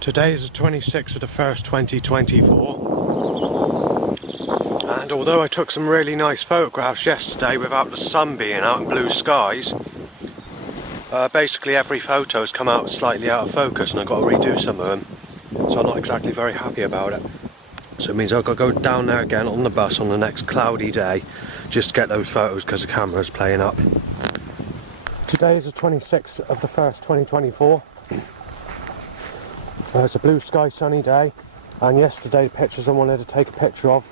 Today is the 26th of the 1st, 2024, and although I took some really nice photographs yesterday without the sun being out and blue skies, basically every photo has come out slightly out of focus and I've got to redo some of them, so I'm not exactly very happy about it. So it means I've got to go down there again on the bus on the next cloudy day just to get those photos because the camera's playing up. Today is the 26th of the 1st, 2024. It's a blue sky sunny day, and yesterday the pictures I wanted to take a picture of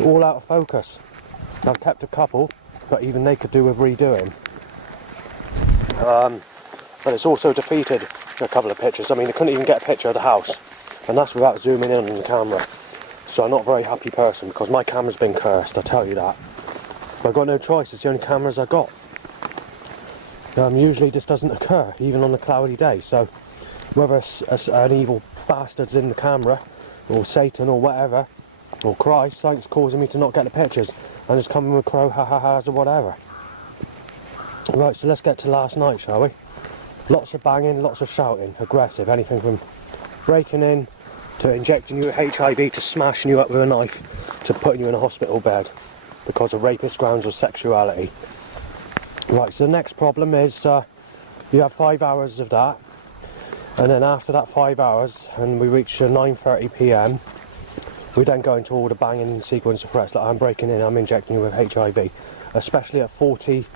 all out of focus. I've kept a couple, but even they could do with redoing. But it's also defeated a couple of pictures. I mean, I couldn't even get a picture of the house, and that's without zooming in on the camera. So I'm not a very happy person because my camera's been cursed, I tell you that. But I've got no choice, it's the only cameras I've got. Usually this doesn't occur, even on a cloudy day, so whether an evil bastard's in the camera, or Satan, or whatever, or Christ, something's causing me to not get the pictures, and it's coming with crow ha-ha-has or whatever. Right, so let's get to last night, shall we? Lots of banging, lots of shouting, aggressive, anything from breaking in, to injecting you with HIV, to smashing you up with a knife, to putting you in a hospital bed, because of rapist grounds or sexuality. Right, so the next problem is, you have 5 hours of that, and then after that 5 hours, and we reach 9:30 PM, we then go into all the banging sequence of threats, like I'm breaking in, I'm injecting you with HIV, especially at 40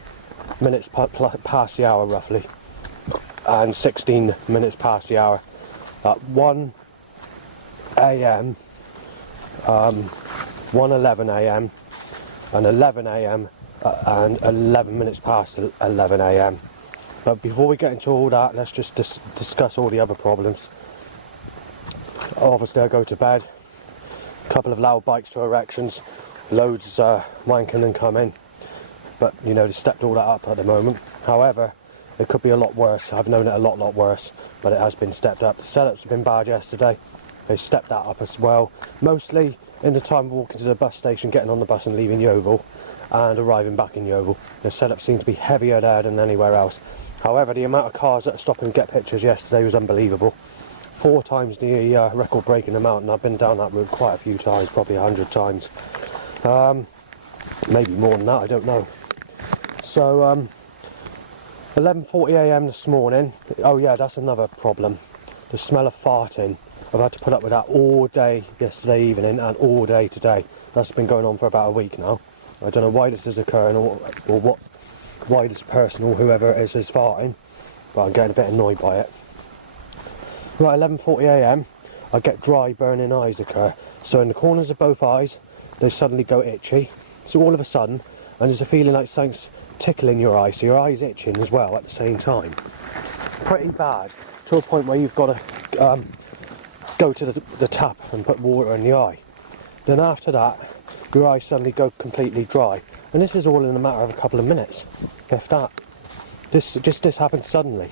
minutes past the hour roughly, and 16 minutes past the hour, at 1 AM, 1:11 AM, and 11 AM, and 11 minutes past 11 AM. But before we get into all that, let's just discuss all the other problems. Obviously I go to bed, a couple of loud bikes to erections, loads wanking and coming, but you know, they stepped all that up at the moment. However, it could be a lot worse. I've known it a lot worse, but it has been stepped up. The setups have been bad yesterday, they stepped that up as well, mostly in the time of walking to the bus station, getting on the bus and leaving Yeovil, and arriving back in Yeovil. The setup seemed to be heavier there than anywhere else. However, the amount of cars that are stopping to get pictures yesterday was unbelievable. 4 times the record-breaking amount, and I've been down that route quite a few times, probably 100 times. Maybe more than that, I don't know. So, 11:40 AM this morning. Oh yeah, that's another problem. The smell of farting. I've had to put up with that all day yesterday evening and all day today. That's been going on for about a week now. I don't know why this is occurring or why this person or whoever it is farting, but I'm getting a bit annoyed by it. Right, 11:40 AM, I get dry burning eyes occur. So in the corners of both eyes, they suddenly go itchy. So all of a sudden, and there's a feeling like something's tickling your eye, so your eye's itching as well at the same time. Pretty bad, to a point where you've got to go to the tap and put water in the eye. Then after that, your eyes suddenly go completely dry. And this is all in a matter of a couple of minutes, if that. This happened suddenly.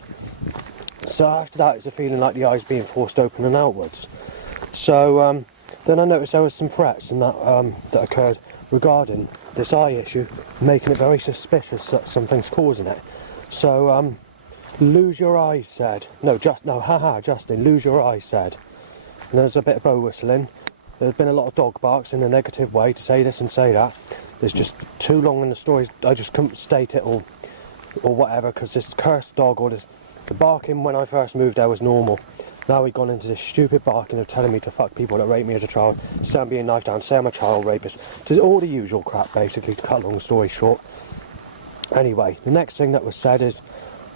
So after that, it's a feeling like the eye's being forced open and outwards. So then I noticed there was some threats and that occurred regarding this eye issue, making it very suspicious that something's causing it. So lose your eyes said. Justin, lose your eyes said. And there's a bit of bow whistling. There's been a lot of dog barks in a negative way to say this and say that. There's just too long in the story, I just couldn't state it or whatever, because this cursed dog or the barking when I first moved there was normal. Now we've gone into this stupid barking of telling me to fuck people that raped me as a child, say I'm being knifed down, say I'm a child rapist. It's all the usual crap basically, to cut a long story short. Anyway, the next thing that was said is,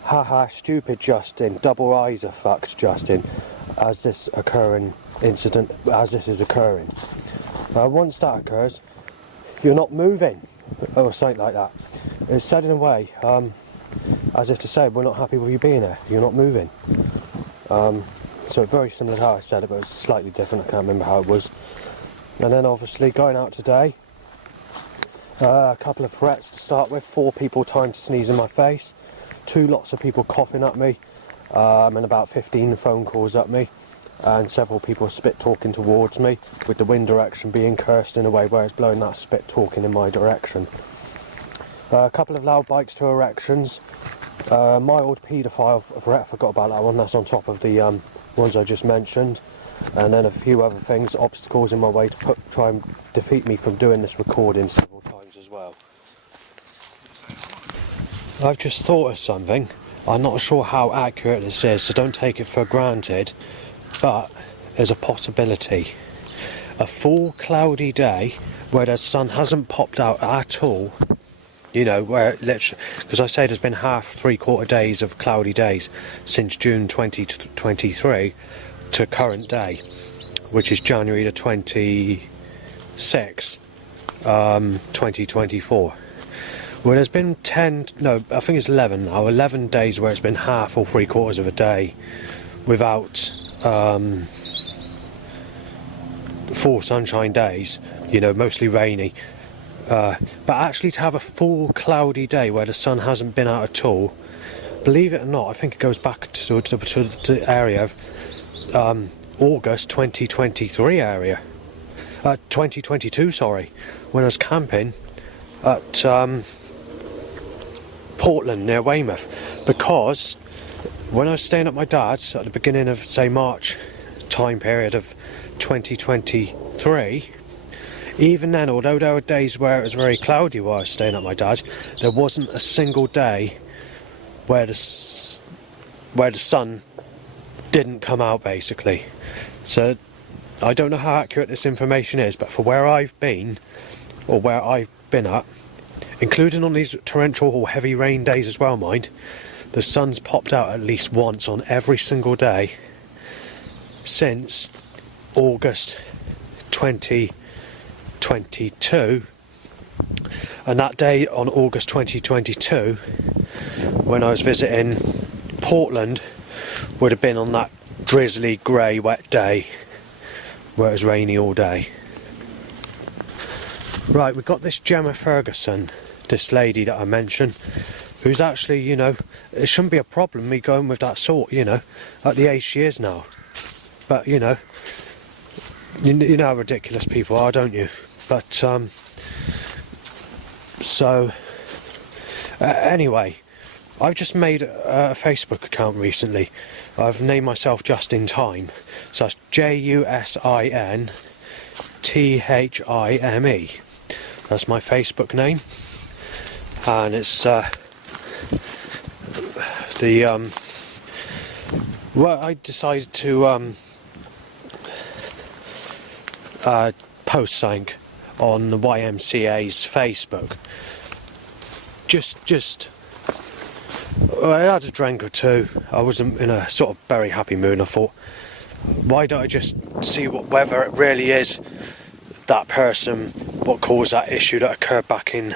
haha, stupid Justin, double eyes are fucked Justin, as this is occurring. Once that occurs, you're not moving, or something like that. It's said in a way, as if to say, we're not happy with you being there, you're not moving. So very similar to how I said it, but it was slightly different, I can't remember how it was. And then obviously going out today, a couple of threats to start with, 4 people trying to sneeze in my face, 2 lots of people coughing at me, and about 15 phone calls at me. And several people spit talking towards me, with the wind direction being cursed in a way where it's blowing that spit talking in my direction. A couple of loud bikes to erections, mild paedophile threat, I forgot about that one, that's on top of the ones I just mentioned, and then a few other things, obstacles in my way to try and defeat me from doing this recording several times as well. I've just thought of something. I'm not sure how accurate this is, so don't take it for granted, but there's a possibility. A full cloudy day where the sun hasn't popped out at all, you know, where literally, because I say there's been three-quarter days of cloudy days since June 2023 to current day, which is January the 26th, 2024. Well, there's been 11 days where it's been half or three-quarters of a day without full sunshine days, you know, mostly rainy. But actually to have a full cloudy day where the sun hasn't been out at all, believe it or not, I think it goes back to the area of August 2023 area. 2022, sorry, when I was camping at Portland near Weymouth, because when I was staying at my dad's at the beginning of, say, March time period of 2023, even then, although there were days where it was very cloudy while I was staying at my dad's, there wasn't a single day where the sun didn't come out, basically. So I don't know how accurate this information is, but for where I've been, or where I've been at, including on these torrential or heavy rain days as well, mind, the sun's popped out at least once on every single day since August 2022. And that day on August 2022, when I was visiting Portland, would have been on that drizzly, grey, wet day where it was rainy all day. Right, we've got this Gemma Ferguson, this lady that I mentioned, who's actually, you know, it shouldn't be a problem me going with that sort, you know, at the age she is now. But, you know how ridiculous people are, don't you? But, anyway, I've just made a Facebook account recently. I've named myself Just In Time. So that's JUSINTHIME. That's my Facebook name. And it's well, I decided to post something on the YMCA's Facebook. I had a drink or two. I wasn't in a sort of very happy mood, and I thought, why don't I just see whether it really is that person, what caused that issue that occurred back in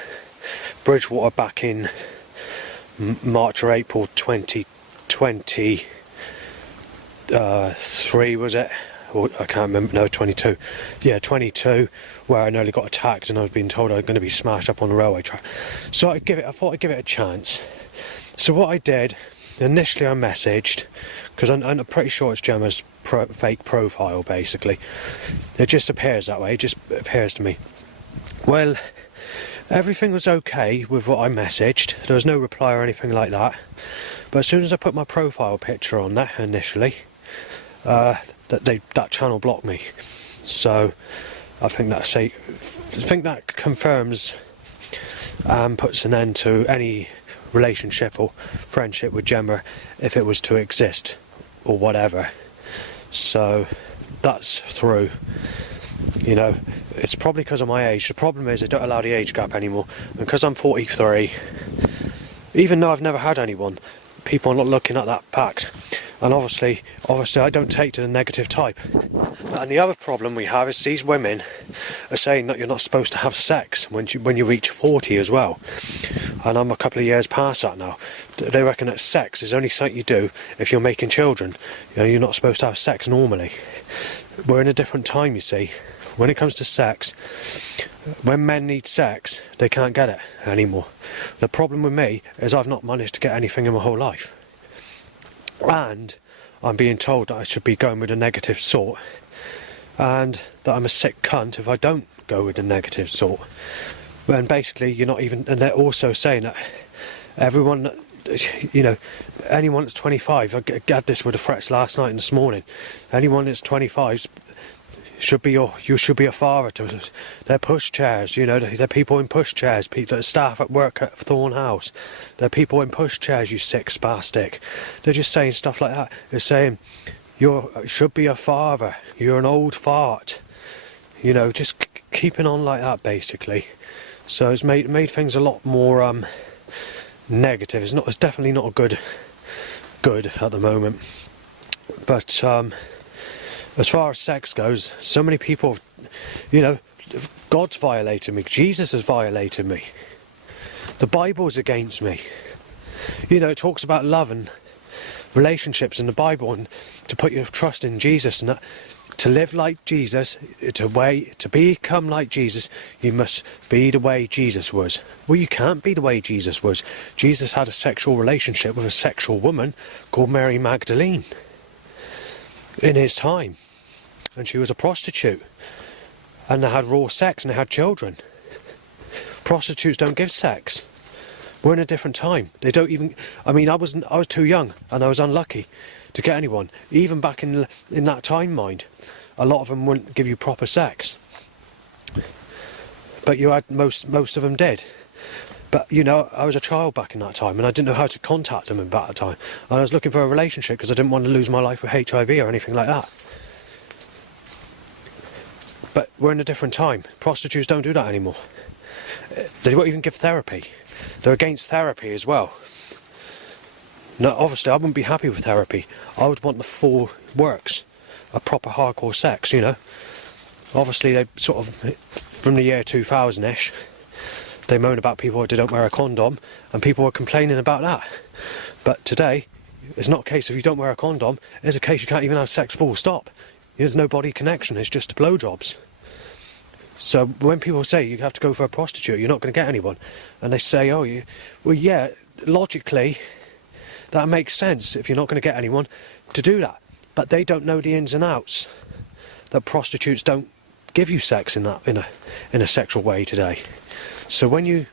Bridgewater back in March or April 2023, was it? Or, I can't remember, no, 22. Yeah, 22, where I nearly got attacked and I was being told I was going to be smashed up on the railway track. So I thought I'd give it a chance. So what I did, initially I messaged, because I'm pretty sure it's Gemma's fake profile, basically. It just appears that way, it just appears to me. Well, everything was okay with what I messaged. There was no reply or anything like that. But as soon as I put my profile picture on there initially, that channel blocked me. So I think that confirms and puts an end to any relationship or friendship with Gemma if it was to exist or whatever. So that's through. You know, it's probably because of my age. The problem is they don't allow the age gap anymore. And because I'm 43, even though I've never had anyone, people are not looking at that fact. And obviously I don't take to the negative type. And the other problem we have is these women are saying that you're not supposed to have sex when you reach 40 as well. And I'm a couple of years past that now. They reckon that sex is only something you do if you're making children. You know, you're not supposed to have sex normally. We're in a different time, you see. When it comes to sex, when men need sex, they can't get it anymore. The problem with me is I've not managed to get anything in my whole life. And I'm being told that I should be going with a negative sort, and that I'm a sick cunt if I don't go with a negative sort. And basically, you're not even. And they're also saying that everyone you know, anyone that's 25, I had this with the threats last night and this morning, anyone that's 25 you should be a father to. They're push chairs, you know, they're people in push chairs, people, staff at work at Thorn House, they're people in push chairs, you sick spastic. They're just saying stuff like that. They're saying, you should be a father, you're an old fart. You know, just keeping on like that, basically. So it's made things a lot more negative. It's definitely not a good at the moment. But as far as sex goes, so many people, you know, God's violated me, Jesus has violated me, the Bible's against me. You know, it talks about love and relationships in the Bible, and to put your trust in Jesus, and that, to live like Jesus, to become like Jesus, you must be the way Jesus was. Well, you can't be the way Jesus was. Jesus had a sexual relationship with a sexual woman called Mary Magdalene in his time, and she was a prostitute, and they had raw sex and they had children. Prostitutes don't give sex. We're in a different time. They don't even, I mean, I was too young and I was unlucky to get anyone. Even back in that time, mind, a lot of them wouldn't give you proper sex, but you had most of them did. But you know, I was a child back in that time, and I didn't know how to contact them about that time, and I was looking for a relationship because I didn't want to lose my life with HIV or anything like that. But we're in a different time. Prostitutes don't do that anymore. They won't even give therapy. They're against therapy as well. No, obviously I wouldn't be happy with therapy. I would want the full works, a proper hardcore sex, you know. Obviously they sort of, from the year 2000-ish, they moan about people who don't wear a condom, and people were complaining about that. But today, it's not a case of you don't wear a condom, it's a case you can't even have sex full stop. There's no body connection, it's just blowjobs. So when people say you have to go for a prostitute, you're not going to get anyone, and they say, oh, well, yeah, logically, that makes sense if you're not going to get anyone to do that. But they don't know the ins and outs, that prostitutes don't give you sex in a sexual way today. So when you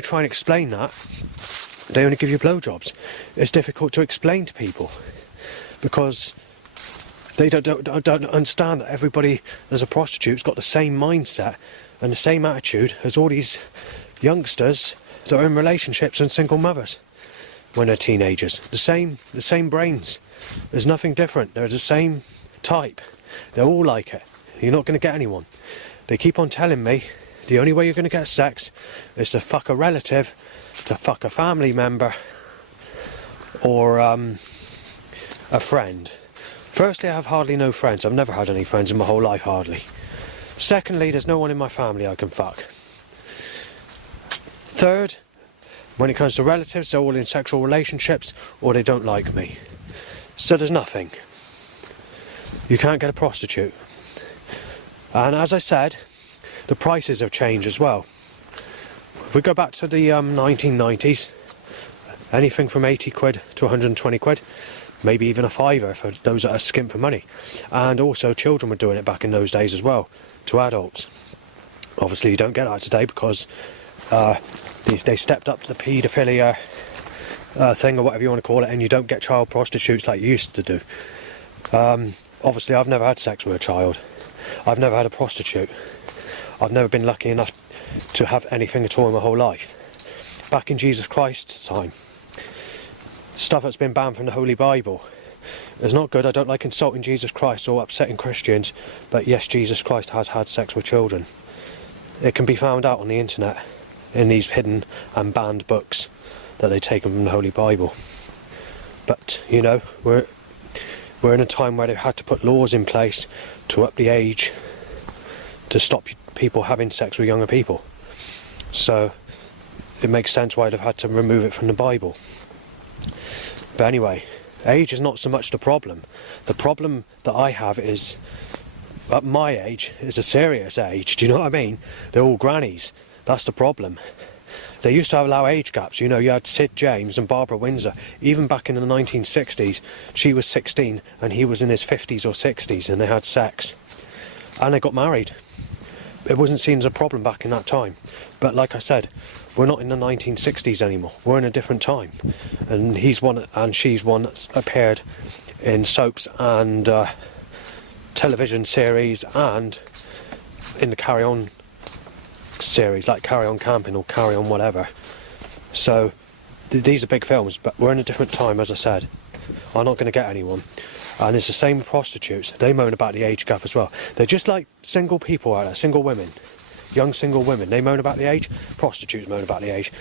try and explain that, they only give you blowjobs. It's difficult to explain to people because they don't understand that everybody that's a prostitute's got the same mindset and the same attitude as all these youngsters that are in relationships and single mothers when they're teenagers. The same brains. There's nothing different. They're the same type. They're all like it. You're not going to get anyone. They keep on telling me the only way you're going to get sex is to fuck a relative, to fuck a family member, or a friend. Firstly, I have hardly no friends. I've never had any friends in my whole life, hardly. Secondly, there's no one in my family I can fuck. Third, when it comes to relatives, they're all in sexual relationships or they don't like me. So there's nothing. You can't get a prostitute. And as I said, the prices have changed as well. If we go back to the 1990s, anything from 80 quid to 120 quid. Maybe even a fiver for those that are skint for money. And also children were doing it back in those days as well, to adults. Obviously you don't get that today because they stepped up the paedophilia thing, or whatever you want to call it, and you don't get child prostitutes like you used to do. Obviously I've never had sex with a child. I've never had a prostitute. I've never been lucky enough to have anything at all in my whole life. Back in Jesus Christ's time, stuff that's been banned from the Holy Bible is not good. I don't like insulting Jesus Christ or upsetting Christians, but yes, Jesus Christ has had sex with children. It can be found out on the internet in these hidden and banned books that they've taken from the Holy Bible. But you know, we're in a time where they've had to put laws in place to up the age to stop people having sex with younger people. So it makes sense why they've had to remove it from the Bible. But anyway, age is not so much the problem. The problem that I have is, at my age, is a serious age. Do you know what I mean? They're all grannies. That's the problem. They used to allow age gaps. You know, you had Sid James and Barbara Windsor. Even back in the 1960s, she was 16 and he was in his 50s or 60s, and they had sex. And they got married. it wasn't seen as a problem back in that time. But like I said, we're not in the 1960s anymore. We're in a different time. And he's one and she's one that's appeared in soaps and television series and in the Carry On series, like Carry On Camping or Carry On whatever. So these are big films, but we're in a different time, as I said. I'm not going to get anyone. And it's the same with prostitutes. They moan about the age gap as well. They're just like single people out there, single women, young single women. They moan about the age. Prostitutes moan about the age.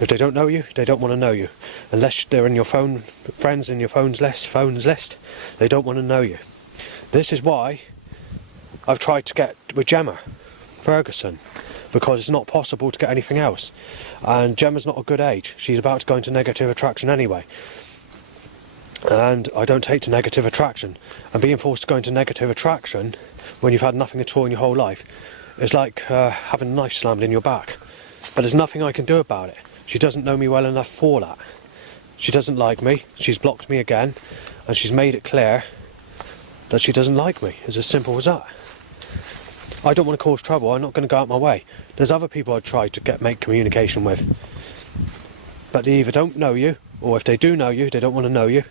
If they don't know you, they don't want to know you. Unless they're in your phone, friends in your phones list, they don't want to know you. This is why I've tried to get with Gemma Ferguson, because it's not possible to get anything else. And Gemma's not a good age. She's about to go into negative attraction anyway. And I don't take to negative attraction. And being forced to go into negative attraction when you've had nothing at all in your whole life is like having a knife slammed in your back. But there's nothing I can do about it. She doesn't know me well enough for that. She doesn't like me. She's blocked me again. And she's made it clear that she doesn't like me. It's as simple as that. I don't want to cause trouble. I'm not going to go out my way. There's other people I'd try to make communication with. But they either don't know you, or if they do know you, they don't want to know you,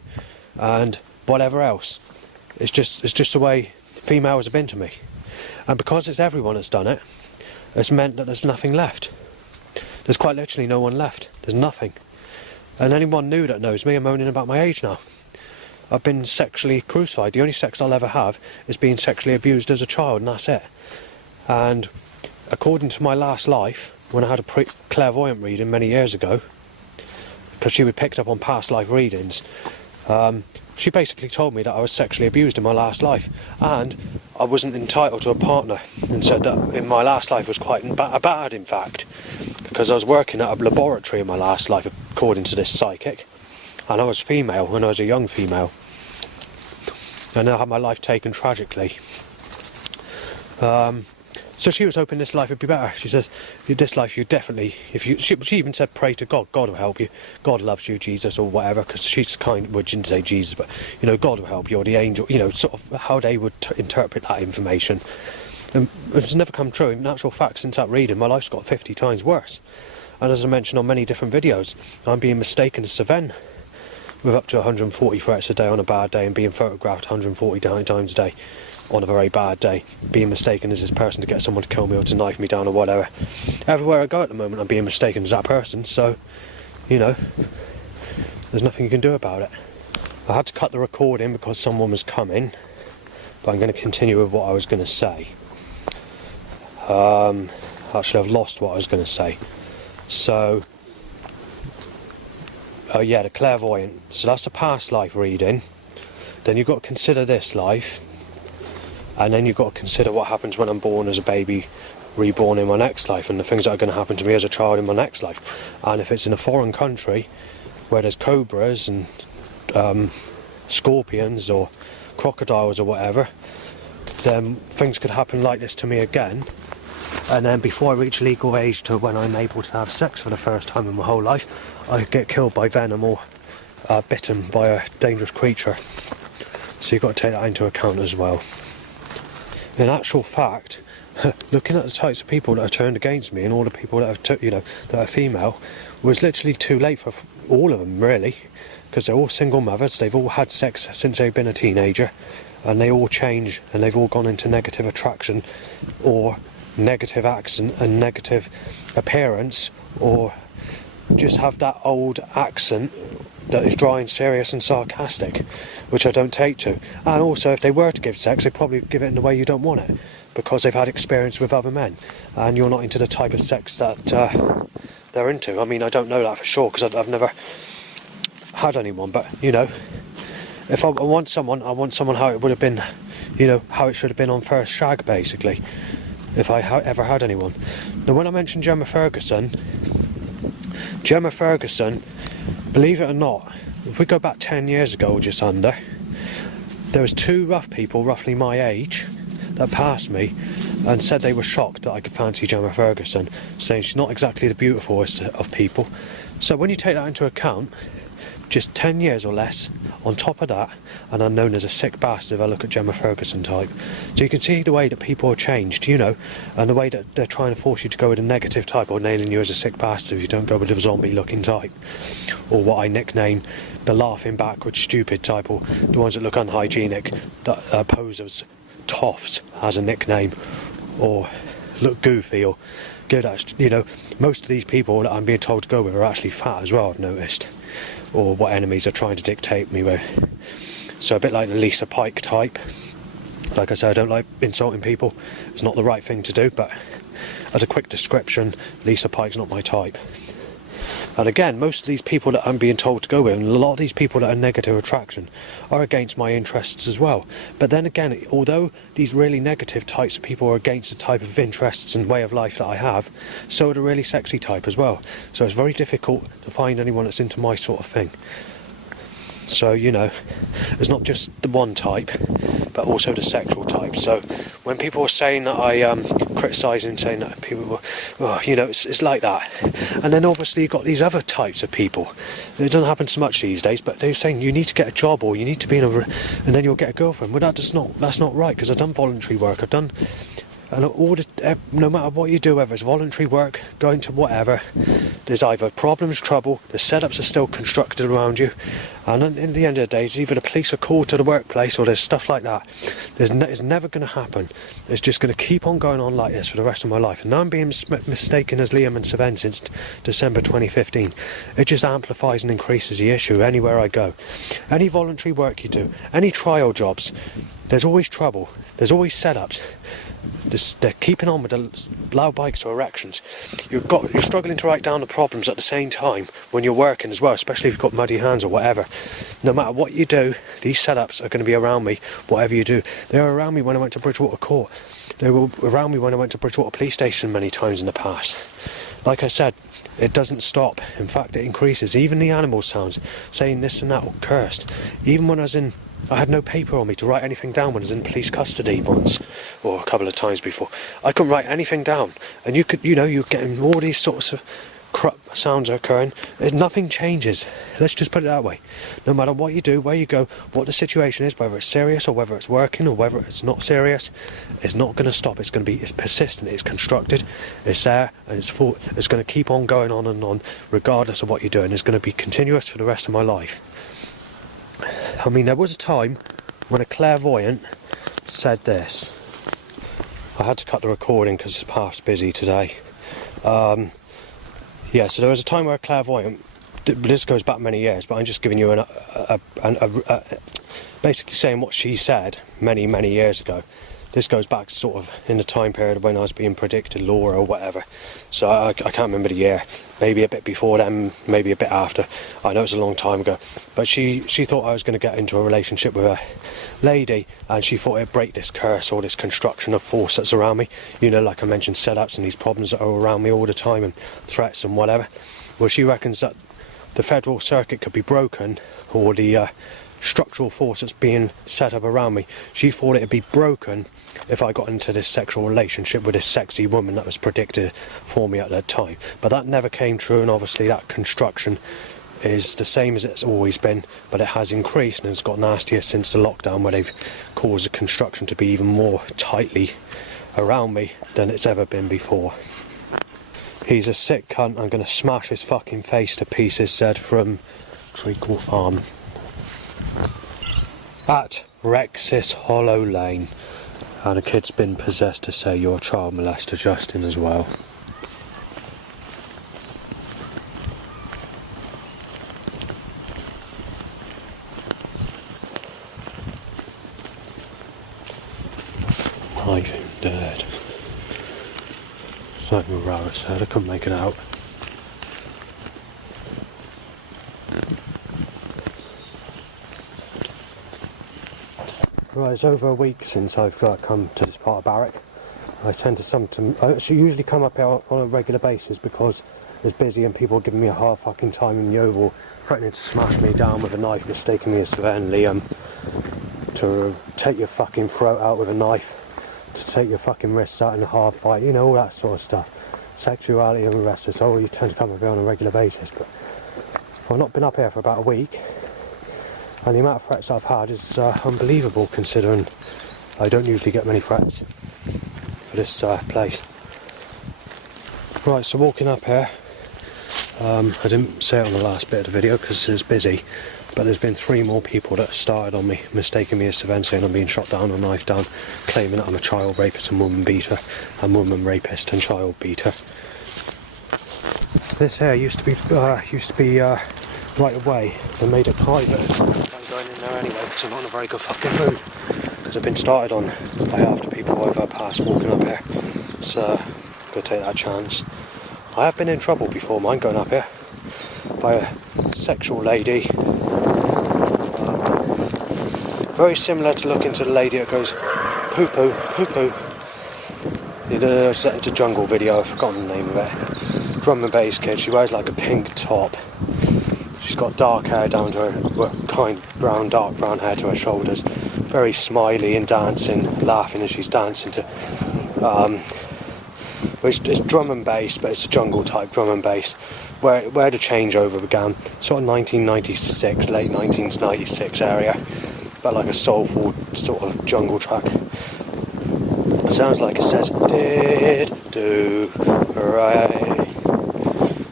and whatever else. It's just the way females have been to me. And because it's everyone that's done it, it's meant that there's nothing left. There's quite literally no one left. There's nothing. And anyone new that knows me are moaning about my age now. I've been sexually crucified. The only sex I'll ever have is being sexually abused as a child, and that's it. And according to my last life, when I had a clairvoyant reading many years ago, because she would picked up on past life readings, she basically told me that I was sexually abused in my last life, and I wasn't entitled to a partner, and said that in my last life was quite bad, in fact, because I was working at a laboratory in my last life, according to this psychic, and I was female when I was a young female, and I had my life taken tragically. So she was hoping this life would be better. She says, this life you definitely, she even said pray to God, God will help you, God loves you, Jesus or whatever, because she's kind, well, she didn't say Jesus, but, you know, God will help you, or the angel, you know, sort of how they would interpret that information. And it's never come true. In actual fact, since that reading, my life's got 50 times worse. And as I mentioned on many different videos, I'm being mistaken as Sven, with up to 140 threats a day on a bad day, and being photographed 140 times a day on a very bad day, being mistaken as this person to get someone to kill me or to knife me down or whatever. Everywhere I go at the moment I'm being mistaken as that person, so, you know, there's nothing you can do about it. I had to cut the recording because someone was coming, but I'm going to continue with what I was going to say. Actually, I've lost what I was going to say. So, yeah, the clairvoyant. So that's a past life reading. Then you've got to consider this life. And then you've got to consider what happens when I'm born as a baby, reborn in my next life, and the things that are going to happen to me as a child in my next life. And if it's in a foreign country where there's cobras and scorpions or crocodiles or whatever, then things could happen like this to me again. And then before I reach legal age to when I'm able to have sex for the first time in my whole life, I get killed by venom or bitten by a dangerous creature. So you've got to take that into account as well. In actual fact, looking at the types of people that are turned against me and all the people that are, that are female, was literally too late for all of them, really, because they're all single mothers. They've all had sex since they've been a teenager, and they all change, and they've all gone into negative attraction, or negative accent and negative appearance, or just have that old accent that is dry and serious and sarcastic, which I don't take to. And also, if they were to give sex, they'd probably give it in the way you don't want it, because they've had experience with other men, and you're not into the type of sex that they're into. I mean, I don't know that for sure, because I've never had anyone, but, you know, if I want someone, I want someone how it would have been, you know, how it should have been on first shag, basically, if I ever had anyone. Now, when I mentioned Gemma Ferguson, believe it or not, if we go back 10 years ago or just under, there was two rough people roughly my age that passed me and said they were shocked that I could fancy Gemma Ferguson, saying she's not exactly the beautifulest of people. So when you take that into account, just 10 years or less on top of that, and I'm known as a sick bastard if I look at Gemma Ferguson type. So you can see the way that people are changed, you know, and the way that they're trying to force you to go with a negative type, or nailing you as a sick bastard if you don't go with a zombie looking type, or what I nickname the laughing backward stupid type, or the ones that look unhygienic, that pose as toffs as a nickname, or look goofy, or good at, you know, most of these people that I'm being told to go with are actually fat as well, I've noticed, or what enemies are trying to dictate me with. So a bit like the Lisa Pike type. Like I said, I don't like insulting people, it's not the right thing to do, but as a quick description, Lisa Pike's not my type. And again, most of these people that I'm being told to go with, and a lot of these people that are negative attraction, are against my interests as well. But then again, although these really negative types of people are against the type of interests and way of life that I have, so are the really sexy type as well. So it's very difficult to find anyone that's into my sort of thing. So, you know, it's not just the one type, but also the sexual type. So when people are saying that I criticising, saying that people were, oh, you know, it's like that. And then obviously you've got these other types of people. It doesn't happen so much these days, but they're saying you need to get a job, or you need to be in and then you'll get a girlfriend. Well, that's not right, because I've done voluntary work. I've done, and no matter what you do, whether it's voluntary work, going to whatever, there's either problems, trouble, the setups are still constructed around you, and in the end of the day, it's either the police are called to the workplace or there's stuff like that. It's never going to happen. It's just going to keep on going on like this for the rest of my life. And now I'm being mistaken as Liam and Savenne since December 2015. It just amplifies and increases the issue anywhere I go. Any voluntary work you do, any trial jobs, there's always trouble, there's always setups. They're keeping on with the loud bikes or erections. You're struggling to write down the problems at the same time when you're working as well, especially if you've got muddy hands or whatever. No matter what you do, these setups are going to be around me, whatever you do. They were around me when I went to Bridgewater Court. They were around me when I went to Bridgewater Police Station many times in the past. Like I said, it doesn't stop. In fact, it increases. Even the animal sounds, saying this and that, or cursed. Even when I had no paper on me to write anything down when I was in police custody once, or a couple of times before. I couldn't write anything down, and you're getting all these sorts of crap sounds occurring. Nothing changes. Let's just put it that way. No matter what you do, where you go, what the situation is, whether it's serious or whether it's working or whether it's not serious, it's not going to stop. It's persistent. It's constructed. It's there, and it's going to keep on going on and on, regardless of what you're doing. It's going to be continuous for the rest of my life. I mean, there was a time when a clairvoyant said this. I had to cut the recording because it's past busy today. So there was a time where a clairvoyant, this goes back many years, but I'm just giving you basically saying what she said many, many years ago. This goes back sort of in the time period when I was being predicted law or whatever. So I can't remember the year. Maybe a bit before then, maybe a bit after. I know it's a long time ago. But she thought I was going to get into a relationship with a lady, and she thought it'd break this curse or this construction of force that's around me. You know, like I mentioned, setups and these problems that are around me all the time, and threats and whatever. Well, she reckons that the federal circuit could be broken, or the structural force that's being set up around me. She thought it'd be broken if I got into this sexual relationship with this sexy woman that was predicted for me at that time. But that never came true, and obviously that construction is the same as it's always been, but it has increased, and it's got nastier since the lockdown, where they've caused the construction to be even more tightly around me than it's ever been before. He's a sick cunt. I'm going to smash his fucking face to pieces, said from Treacle Farm. At Rexis Hollow Lane. And a kid's been possessed to say you're a child molester, Justin, as well. I think dead. Something Rara said, I couldn't make it out. Right, it's over a week since I've come to this part of Barrack. I usually come up here on a regular basis because it's busy and people are giving me a hard fucking time in the Oval, threatening to smash me down with a knife, mistaking me as Savenne Liam, to take your fucking throat out with a knife, to take your fucking wrists out in a hard fight, you know, all that sort of stuff. Sexuality and the rest of it. So you tend to come up here on a regular basis, but I've not been up here for about a week, and the amount of threats I've had is unbelievable, considering I don't usually get many threats for this place. Right, so walking up here, I didn't say it on the last bit of the video because it's busy, but there's been 3 more people that have started on me, mistaking me as Sven, saying I'm being shot down or knifed down, claiming that I'm a child rapist and woman beater, and woman rapist and child beater. This here used to be right away. They made it private. I'm going in there anyway because I'm not in a very good fucking mood, because I've been started on by half the people I've passed walking up here. So gotta take that chance. I have been in trouble before, mine, going up here by a sexual lady. Very similar to looking to the lady that goes poo poo, poo poo. It's a jungle video, I've forgotten the name of it. Drum and bass kid, she wears like a pink top. She's got dark hair down to her, dark brown hair to her shoulders. Very smiley and dancing, laughing as she's dancing to. It's drum and bass, but it's a jungle type drum and bass. Where the changeover began, sort of 1996, late 1996 area. But like a soulful sort of jungle track. It sounds like it says, did, do, hooray.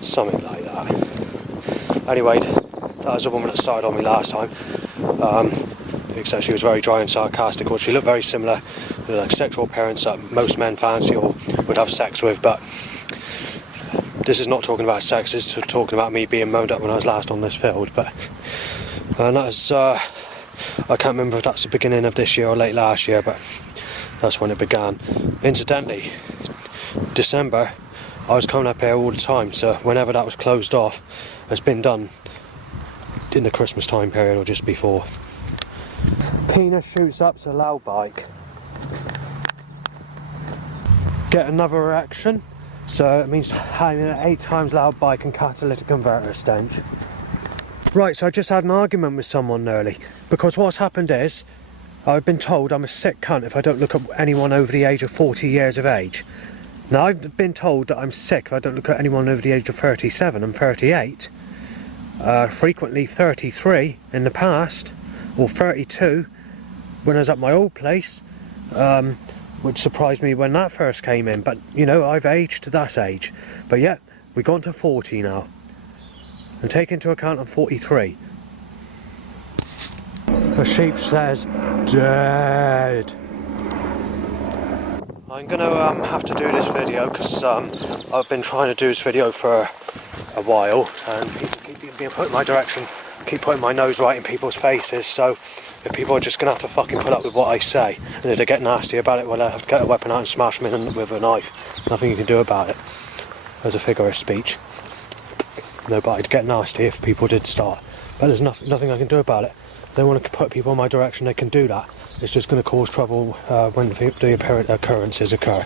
Something like that. Anyway, that was a woman that started on me last time. Except she was very dry and sarcastic, or she looked very similar to like sexual appearance that most men fancy or would have sex with, but this is not talking about sex, it's talking about me being moaned up when I was last on this field. But and that's I can't remember if that's the beginning of this year or late last year, but that's when it began. Incidentally, December, I was coming up here all the time, so whenever that was closed off, it's been done in the Christmas time period or just before. Penis shoots up to loud bike. Get another erection, so it means having an 8 times loud bike and catalytic converter stench. Right, so I just had an argument with someone nearly, because what's happened is, I've been told I'm a sick cunt if I don't look at anyone over the age of 40 years of age. Now, I've been told that I'm sick if I don't look at anyone over the age of 37. I'm 38. Frequently 33 in the past, or 32 when I was at my old place, which surprised me when that first came in. But, you know, I've aged to that age. But yet, we've gone to 40 now. And take into account I'm 43. The sheep says, dead. I'm going to have to do this video because I've been trying to do this video for a while, and people keep being put in my direction, keep putting my nose right in people's faces, so if people are just going to have to fucking put up with what I say, and if they get nasty about it, well, I have to get a weapon out and smash them in with a knife. Nothing you can do about it as a figure of speech. No, but I'd get nasty if people did start, but there's nothing I can do about it. If they want to put people in my direction, they can do that. It's just going to cause trouble when the apparent occurrences occur.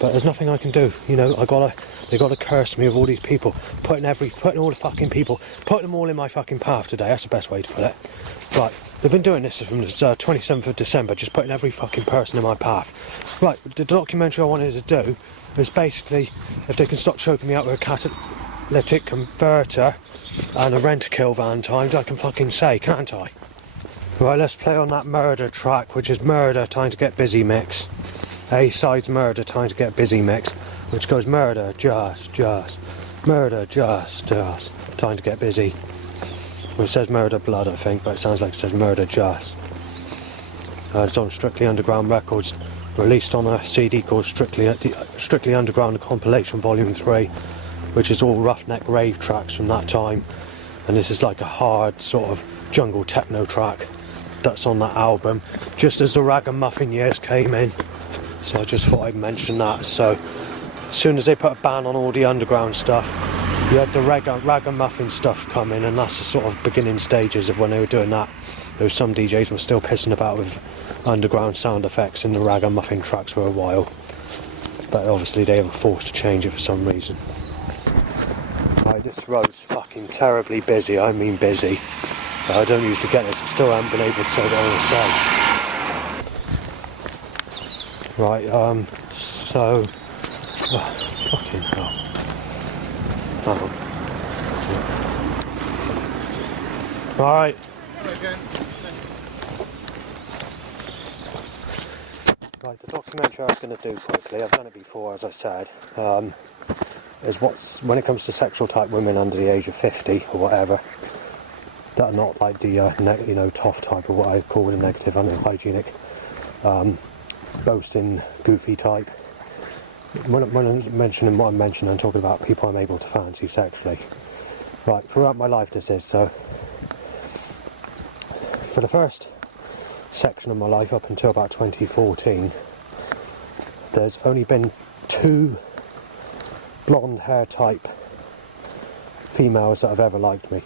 But there's nothing I can do. You know, they gotta curse me with all these people, putting all the fucking people, putting them all in my fucking path today. That's the best way to put it. Right, they've been doing this from the 27th of December, just putting every fucking person in my path. Right, the documentary I wanted to do is basically if they can stop choking me out with a catalytic converter and a rent-a-kill van timed, I can fucking say, can't I? Right, let's play on that murder track, which is Murder, Time to Get Busy mix. A-side's Murder, Time to Get Busy mix, which goes murder, just, murder, just, time to get busy. Well, it says Murder Blood, I think, but it sounds like it says Murder Just. It's on Strictly Underground Records, released on a CD called Strictly Underground Compilation Volume 3, which is all roughneck rave tracks from that time. And this is like a hard sort of jungle techno track that's on that album, just as the Ragamuffin years came in. So I just thought I'd mention that. So as soon as they put a ban on all the underground stuff, you had the Ragamuffin stuff come in, and that's the sort of beginning stages of when they were doing that. There was some DJs were still pissing about with underground sound effects in the Ragamuffin tracks for a while, but obviously they were forced to change it for some reason. Right, this road's fucking terribly busy, I mean busy. I don't usually get this, I still haven't been able to say what I want to say. Right, so... fucking hell. Alright. Right, the documentary I was going to do quickly, I've done it before as I said, is when it comes to sexual type women under the age of 50 or whatever, that are not like the tough type of what I call the negative, unhygienic, boasting, goofy type. When I'm mentioning what I'm mentioning, I'm talking about people I'm able to fancy sexually. Right, throughout my life this is, so for the first section of my life up until about 2014, there's only been 2 blonde hair type females that have ever liked me.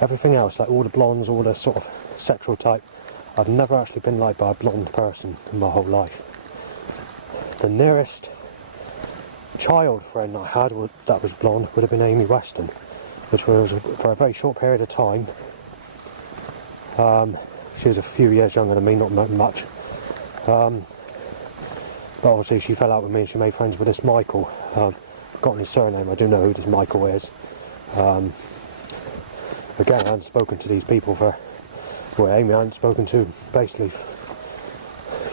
Everything else, like all the blondes, all the sort of sexual type, I've never actually been liked by a blonde person in my whole life. The nearest child friend I had that was blonde would have been Amy Weston, which was for a very short period of time. She was a few years younger than me, not much. But obviously she fell out with me and she made friends with this Michael. Forgotten his surname, I do know who this Michael is. Again, I hadn't spoken to these people Amy I hadn't spoken to basically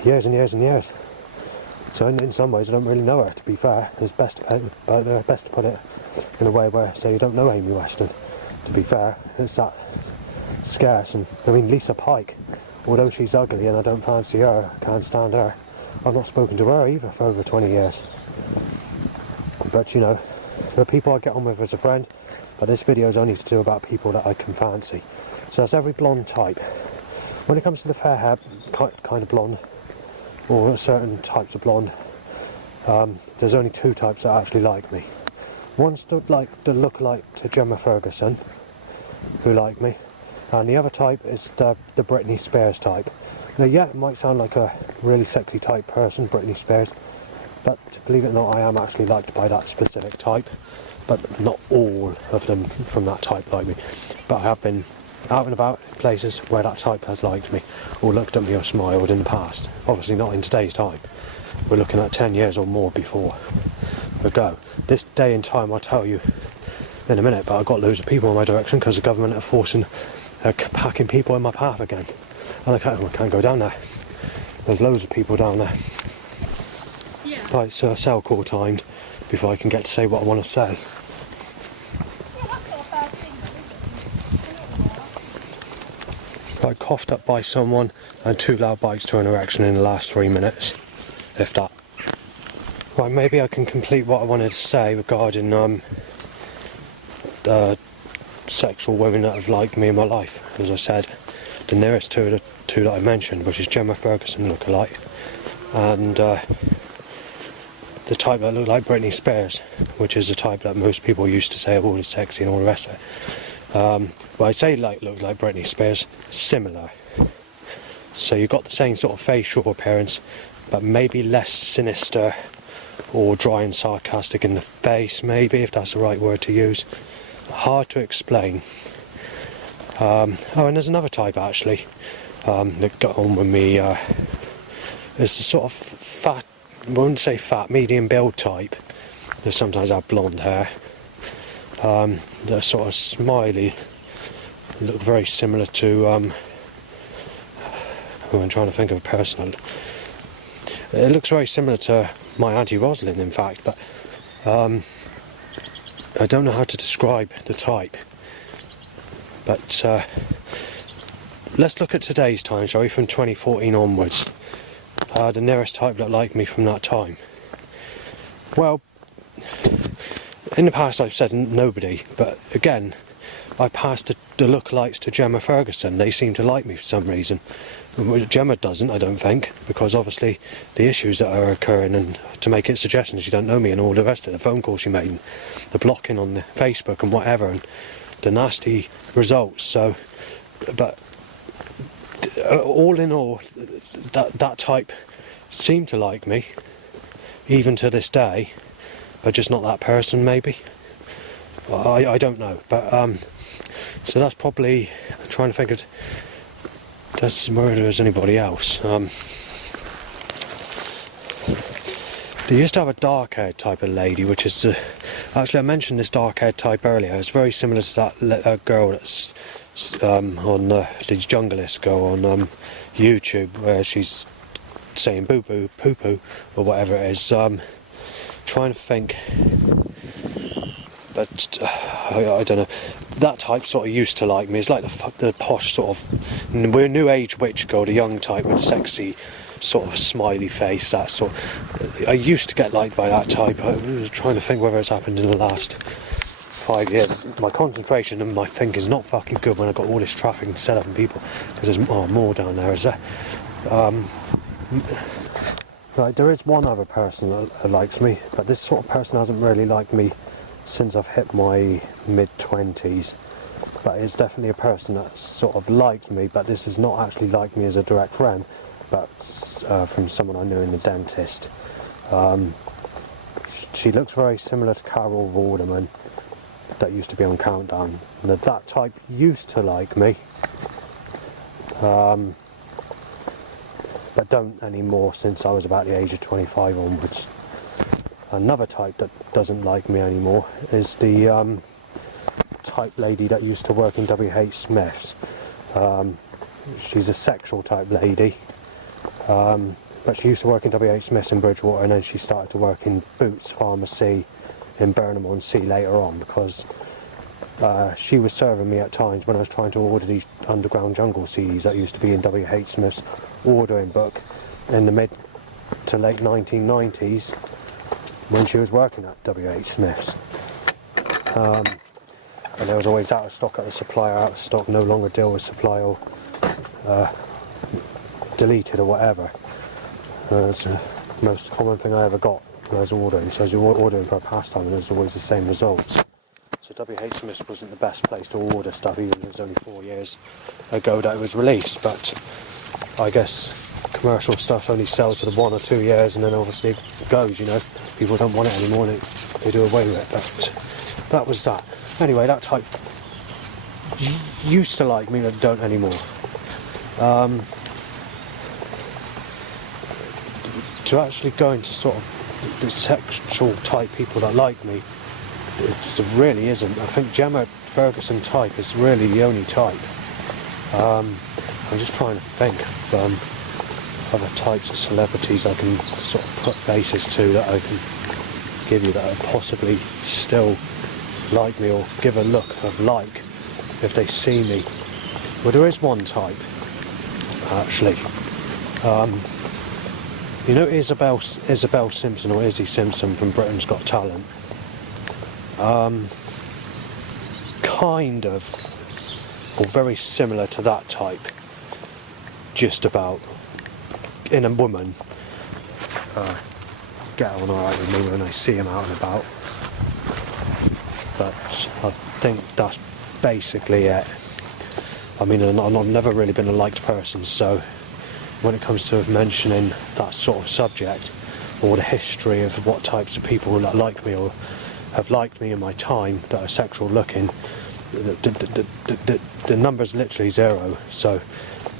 years and years and years. So in some ways I don't really know her, to be fair. It's best to put it in a way where, say, you don't know Amy Weston, to be fair. It's that scarce. And I mean, Lisa Pike, although she's ugly and I don't fancy her, can't stand her, I've not spoken to her either for over 20 years. But you know, there are people I get on with as a friend, but this video is only to do about people that I can fancy. So that's every blonde type. When it comes to the fair hair kind of blonde, or certain types of blonde, there's only 2 types that actually like me. One's the lookalike to Gemma Ferguson, who like me, and the other type is the Britney Spears type. Now, yeah, it might sound like a really sexy type person, Britney Spears, but believe it or not, I am actually liked by that specific type, but not all of them from that type like me. But I have been out and about in places where that type has liked me, or looked at me or smiled in the past. Obviously not in today's time. We're looking at 10 years or more before ago. This day and time I'll tell you in a minute, but I've got loads of people in my direction because the government are packing people in my path again. And I can't go down there. There's loads of people down there. Yeah. Right, so a cell call timed before I can get to say what I want to say. I coughed up by someone and 2 loud bites to an erection in the last 3 minutes, if that. Right, maybe I can complete what I wanted to say regarding sexual women that have liked me in my life. As I said, the nearest 2 are the 2 that I mentioned, which is Gemma Ferguson lookalike, and the type that look like Britney Spears, which is the type that most people used to say, oh, it's sexy and all the rest of it. Well, I say look like Britney Spears, similar. So you've got the same sort of facial appearance, but maybe less sinister or dry and sarcastic in the face, maybe, if that's the right word to use. Hard to explain. And there's another type actually that got on with me. It's the sort of fat, I wouldn't say fat, medium build type. They sometimes have blonde hair. They're sort of smiley, look very similar to, I'm trying to think of a person. It looks very similar to my Auntie Rosalind, in fact, but I don't know how to describe the type. But let's look at today's time, shall we, from 2014 onwards. The nearest type that liked me from that time. Well, in the past I've said nobody, but again, I passed the lookalikes to Gemma Ferguson. They seem to like me for some reason. Gemma doesn't, I don't think, because obviously the issues that are occurring, and to make it suggestions, she don't know me and all the rest of the phone calls she made, and the blocking on the Facebook and whatever, and the nasty results. So, but all in all, that type seemed to like me, even to this day. But just not that person, maybe. I don't know. But so that's probably, I'm trying to think of, that's whether there's anybody else. They used to have a dark-haired type of lady, which is actually I mentioned this dark-haired type earlier. It's very similar to that girl that's on the Junglist girl on YouTube, where she's saying boo boo, poo poo, or whatever it is. Trying to think, but I don't know. That type sort of used to like me. It's like the posh sort of, we're new age witch girl, the young type with sexy sort of smiley face. That sort. I used to get liked by that type. I was trying to think whether it's happened in the last 5 years. My concentration and my thinking is not fucking good when I've got all this traffic and set up and people, because there's more down there, is there? Right, there is one other person that likes me, but this sort of person hasn't really liked me since I've hit my mid-20s. But it's definitely a person that sort of liked me, but this is not actually like me as a direct friend, but from someone I knew in the dentist. She looks very similar to Carol Vorderman, that used to be on Countdown. That type used to like me, but don't anymore since I was about the age of 25 onwards. Another type that doesn't like me anymore is the type lady that used to work in WH Smith's. She's a sexual type lady, but she used to work in WH Smith's in Bridgewater, and then she started to work in Boots Pharmacy in Burnham-on-Sea later on, because she was serving me at times when I was trying to order these Underground Jungle CDs that used to be in WH Smith's ordering book in the mid to late 1990s when she was working at WH Smith's. And there was always out of stock at the supplier, out of stock, no longer deal with supply, or deleted or whatever. That's the most common thing I ever got when I was ordering. So you're ordering for a pastime and there's always the same results. So WH Smith's wasn't the best place to order stuff, even if it was only 4 years ago that it was released. But I guess commercial stuff only sells for the 1 or 2 years, and then obviously it goes, you know. People don't want it anymore and they do away with it. But that was that. Anyway, that type used to like me, but don't anymore. To actually go into sort of the sexual type people that like me, it really isn't. I think Gemma Ferguson type is really the only type. I'm just trying to think of other types of celebrities I can sort of put faces to that I can give you that would possibly still like me or give a look of like if they see me. Well, there is one type actually. You know Isabel Simpson, or Izzy Simpson from Britain's Got Talent? Kind of, or very similar to that type, just about, in a woman. Get on alright with me when I see him out and about. But I think that's basically it. I mean, I've never really been a liked person, so when it comes to mentioning that sort of subject, or the history of what types of people that like me or have liked me in my time that are sexual looking, the number's literally zero. So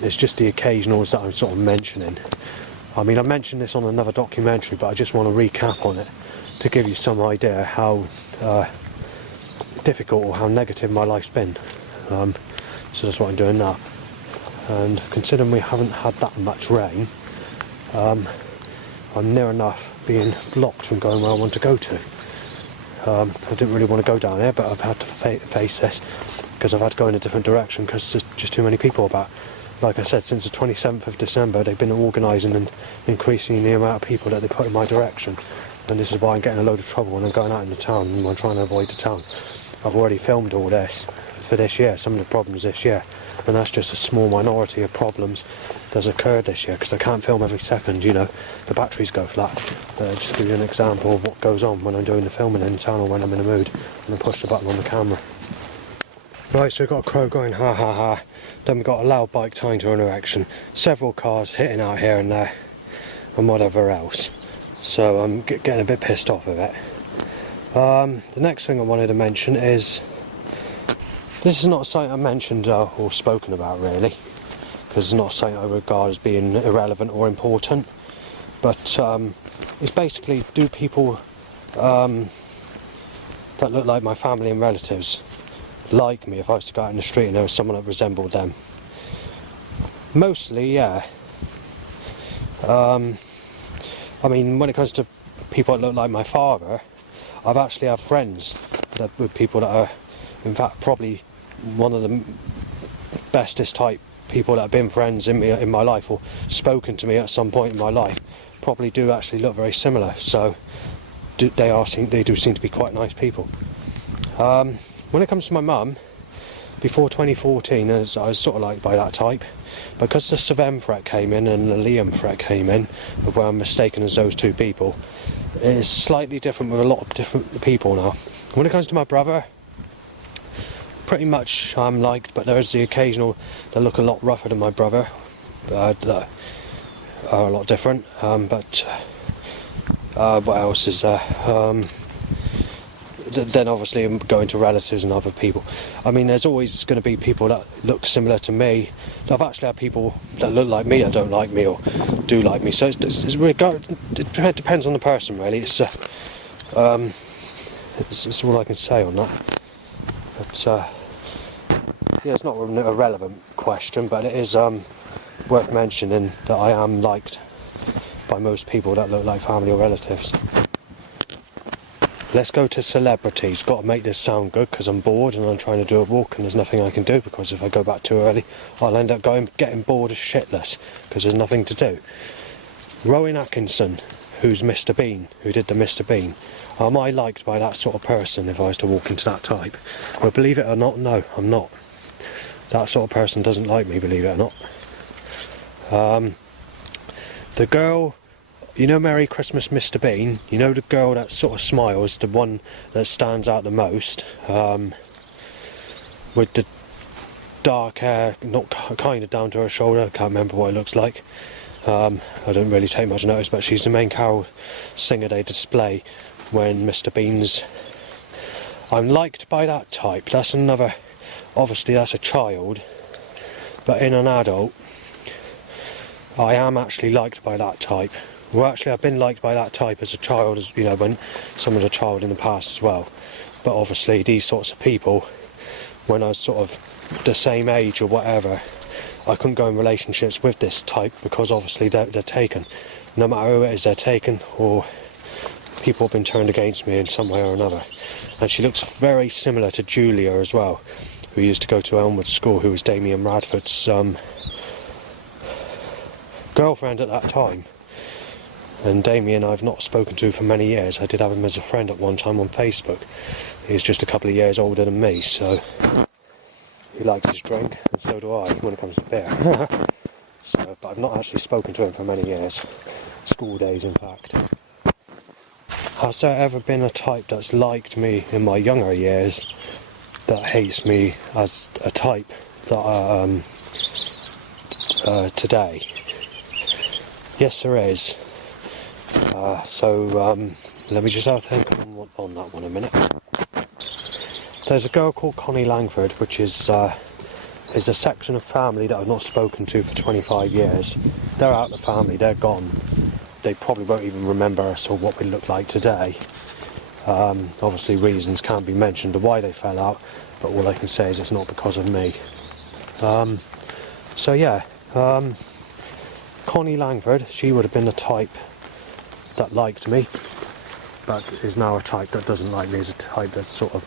it's just the occasionals that I'm sort of mentioning. I mean, I mentioned this on another documentary, but I just want to recap on it to give you some idea how difficult or how negative my life's been. So that's what I'm doing now. And considering we haven't had that much rain, I'm near enough being blocked from going where I want to go to. I didn't really want to go down here, but I've had to face this because I've had to go in a different direction because there's just too many people about. Like I said, since the 27th of December they've been organising and increasing the amount of people that they put in my direction, and this is why I'm getting a load of trouble when I'm going out in the town and I'm trying to avoid the town. I've already filmed all this for this year, some of the problems this year, and that's just a small minority of problems that's occurred this year because I can't film every second, you know, the batteries go flat. Just to give you an example of what goes on when I'm doing the filming in town or when I'm in a mood and I push the button on the camera. Right, so we've got a crow going ha ha ha, then we've got a loud bike tying to an erection, several cars hitting out here and there, and whatever else. So I'm getting a bit pissed off of it. The next thing I wanted to mention is, this is not something I mentioned or spoken about really, because it's not something I regard as being irrelevant or important, but it's basically, do people that look like my family and relatives like me if I was to go out in the street and there was someone that resembled them? Mostly, yeah. I mean, when it comes to people that look like my father, I've actually had friends with people that are, in fact, probably one of the bestest type people that have been friends in my life, or spoken to me at some point in my life, probably do actually look very similar. So they do seem to be quite nice people. When it comes to my mum, before 2014, I was sort of like by that type. Because the Savem threat came in and the Liam threat came in, of where I'm mistaken as those two people, it's slightly different with a lot of different people now. When it comes to my brother, pretty much I'm liked, but there's the occasional that look a lot rougher than my brother, that are a lot different. What else is there? Then obviously I'm going to relatives and other people. I mean, there's always going to be people that look similar to me. I've actually had people that look like me that don't like me or do like me. So it depends on the person, really. It's all I can say on that. But yeah, it's not an irrelevant question, but it is worth mentioning that I am liked by most people that look like family or relatives. Let's go to celebrities. Got to make this sound good because I'm bored and I'm trying to do a walk and there's nothing I can do, because if I go back too early I'll end up getting bored as shitless because there's nothing to do. Rowan Atkinson, who's Mr. Bean, who did the Mr. Bean. Am I liked by that sort of person if I was to walk into that type? Well, believe it or not, no, I'm not. That sort of person doesn't like me, believe it or not. The girl, you know Merry Christmas Mr. Bean? You know the girl that sort of smiles, the one that stands out the most, with the dark hair, not kind of down to her shoulder, I can't remember what it looks like. I don't really take much notice, but she's the main carol singer they display when Mr. Bean's... I'm liked by that type. That's another... Obviously that's a child, but in an adult, I am actually liked by that type. Well, actually, I've been liked by that type as a child, as you know, when someone's a child in the past as well. But obviously, these sorts of people, when I was sort of the same age or whatever, I couldn't go in relationships with this type because obviously they're taken. No matter who it is, they're taken, or people have been turned against me in some way or another. And she looks very similar to Julia as well, who used to go to Elmwood School, who was Damien Radford's girlfriend at that time. And Damien I've not spoken to for many years. I did have him as a friend at one time on Facebook. He's just a couple of years older than me, so he likes his drink, and so do I when it comes to beer. But I've not actually spoken to him for many years. School days, in fact. Has there ever been a type that's liked me in my younger years that hates me as a type that today? Yes, there is. Let me just have a think on that one a minute. There's a girl called Connie Langford, which is a section of family that I've not spoken to for 25 years. They're out of the family, they're gone. They probably won't even remember us or what we look like today. Obviously reasons can't be mentioned of why they fell out, but all I can say is it's not because of me. Connie Langford, she would have been the type that liked me, but is now a type that doesn't like me, is a type that's sort of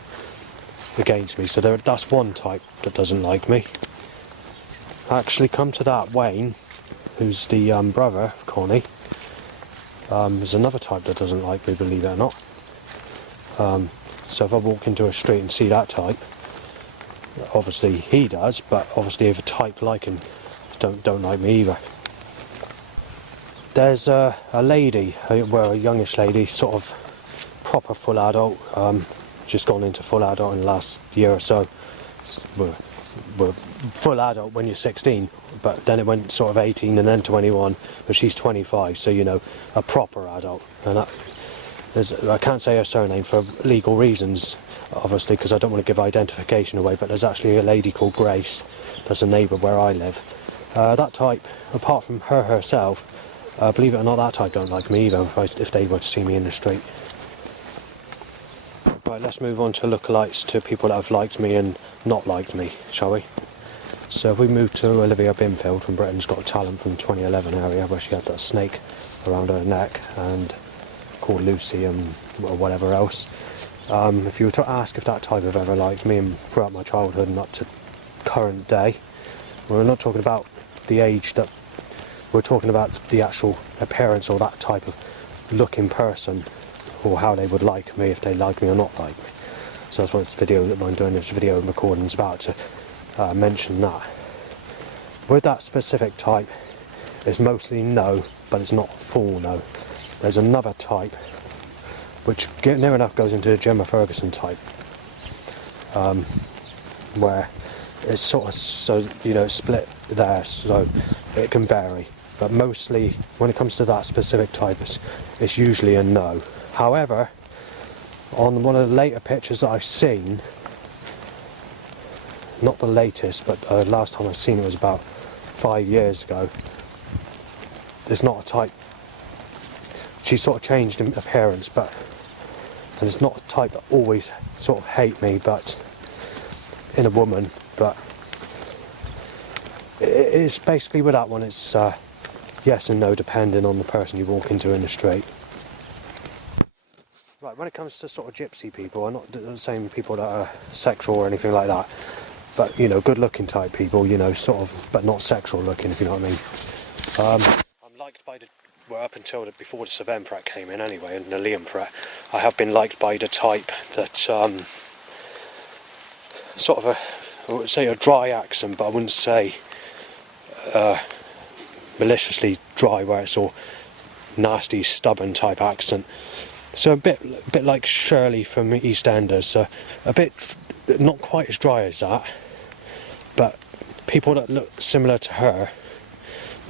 against me. So that's one type that doesn't like me. Actually, come to that, Wayne, who's the brother of Connie, is another type that doesn't like me, believe it or not. So if I walk into a street and see that type, obviously he does, but obviously if a type like him don't like me either. There's a lady, a youngish lady, sort of proper full adult, just gone into full adult in the last year or so. We're full adult when you're 16, but then it went sort of 18 and then 21, but she's 25, so you know, a proper adult. And I can't say her surname for legal reasons, obviously, because I don't want to give identification away, but there's actually a lady called Grace, that's a neighbour where I live. That type, apart from her herself, Believe it or not, that type don't like me either if they were to see me in the street. Right, let's move on to lookalikes to people that have liked me and not liked me, shall we? So if we move to Olivia Binfield from Britain's Got Talent from 2011 area, where she had that snake around her neck and called Lucy and whatever else. If you were to ask if that type have ever liked me and throughout my childhood and up to current day, we're not talking about the age, that we're talking about the actual appearance or that type of looking person, or how they would like me, if they like me or not like me. So that's what this video that I'm doing, this video recording is about, to mention that. With that specific type, it's mostly no, but it's not full no. There's another type, which near enough goes into the Gemma Ferguson type, where it's sort of, so you know, split there, so it can vary. But mostly, when it comes to that specific type, it's usually a no. However, on one of the later pictures that I've seen, not the latest, but last time I've seen it was about 5 years ago, there's not a type. She sort of changed in appearance, but and it's not a type that always sort of hate me, but in a woman. But it's basically with that one, it's yes and no, depending on the person you walk into in the street. Right, when it comes to sort of gypsy people, I'm not saying people that are sexual or anything like that, but you know, good looking type people, you know, sort of, but not sexual looking, if you know what I mean. I'm liked by the, well, up until before the Savem threat came in anyway, and the Liam threat, I have been liked by the type that sort of I would say a dry accent, but I wouldn't say maliciously dry, where it's all nasty, stubborn type accent. So a bit like Shirley from EastEnders, so a bit not quite as dry as that, but people that look similar to her,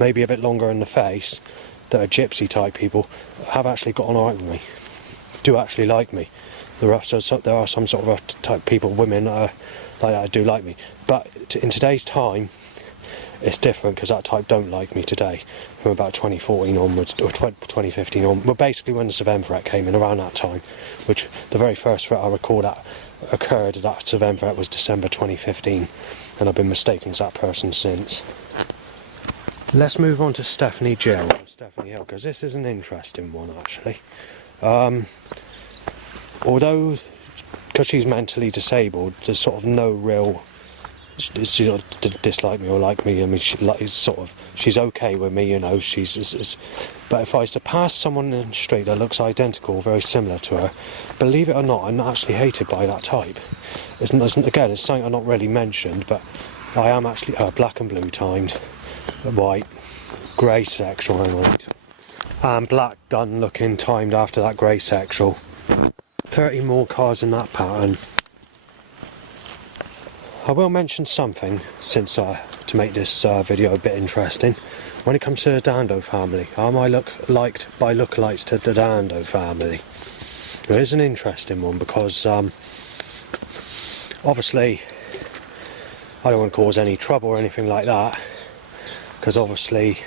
maybe a bit longer in the face, that are gypsy type people, have actually got on alright with me, do actually like me. There are some sort of type people, women like that, do like me, but in today's time it's different, because that type don't like me today, from about 2014 onwards, or 2015 on. Well, basically when the Savem threat came in, around that time, which the very first threat I recall that occurred, that Savem threat, was December 2015, and I've been mistaken as that person since. Let's move on to Stephanie Gill, Stephanie Hill, because this is an interesting one actually. Although, because she's mentally disabled, there's sort of no real, she don't dislike me or like me. I mean, she's okay with me, you know. But if I was to pass someone in the street that looks identical, very similar to her, believe it or not, I'm not actually hated by that type. Again, it's something I've not really mentioned, but I am actually black and blue timed, white, grey sexual, and black gun looking timed after that grey sexual. 30 more cars in that pattern. I will mention something, since to make this video a bit interesting. When it comes to the Dando family, am I liked by lookalikes to the Dando family? It is an interesting one, because obviously I don't want to cause any trouble or anything like that, because obviously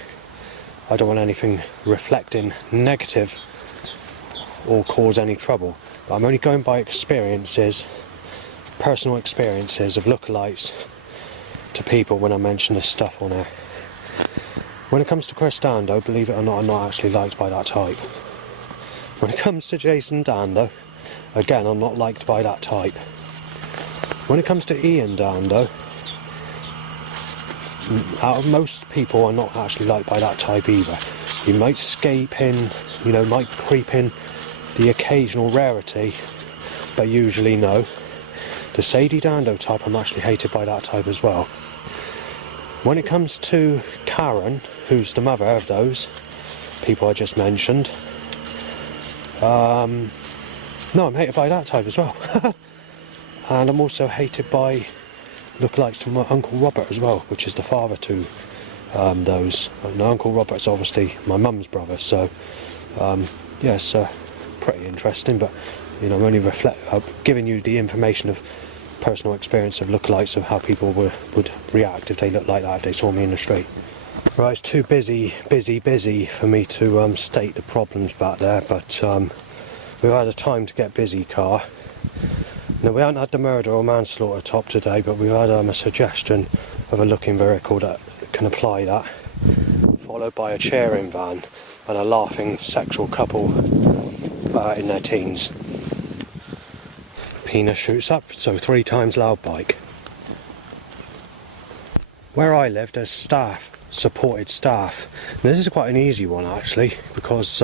I don't want anything reflecting negative or cause any trouble. But I'm only going by experiences, personal experiences of lookalikes to people when I mention this stuff on air. When it comes to Chris Dando, believe it or not, I'm not actually liked by that type. When it comes to Jason Dando, again, I'm not liked by that type. When it comes to Ian Dando, out of most people, I'm not actually liked by that type either. You might escape in, you know, might creep in the occasional rarity, but usually no. The Sadie Dando type, I'm actually hated by that type as well. When it comes to Karen, who's the mother of those people I just mentioned, no, I'm hated by that type as well. And I'm also hated by lookalikes to my Uncle Robert as well, which is the father to those. And Uncle Robert's obviously my mum's brother, so yes, pretty interesting, but you know, I'm only giving you the information of personal experience of lookalikes, of how people would react if they looked like that, if they saw me in the street. Right, it's too busy for me to state the problems back there, but we've had a time to get busy car. Now, we haven't had the murder or manslaughter top today, but we've had a suggestion of a looking vehicle that can apply that, followed by a cheering van and a laughing sexual couple in their teens. Penis shoots up, so 3 times loud bike. Where I live, there's staff, supported staff. Now, this is quite an easy one actually, because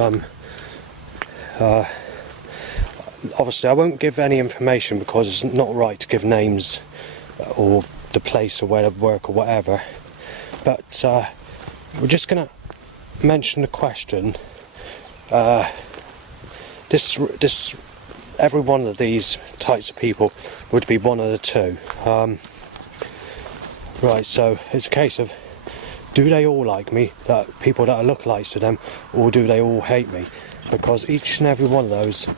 obviously I won't give any information because it's not right to give names or the place or where to work or whatever. But we're just going to mention the question. This every one of these types of people would be one of the two. Right, so it's a case of, do they all like me, that people that are lookalikes to them, or do they all hate me? Because each and every one of those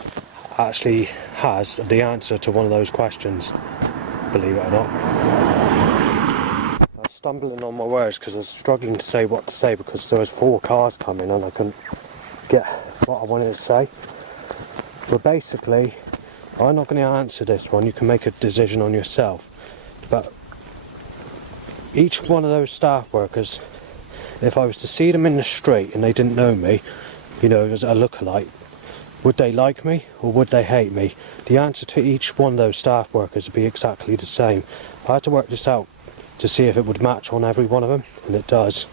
actually has the answer to one of those questions, believe it or not. I was stumbling on my words because I was struggling to say what to say because there was 4 cars coming and I couldn't get what I wanted to say. But basically, I'm not going to answer this one, you can make a decision on yourself. But each one of those staff workers, if I was to see them in the street and they didn't know me, you know, as a lookalike, would they like me or would they hate me? The answer to each one of those staff workers would be exactly the same. I had to work this out to see if it would match on every one of them, and it does.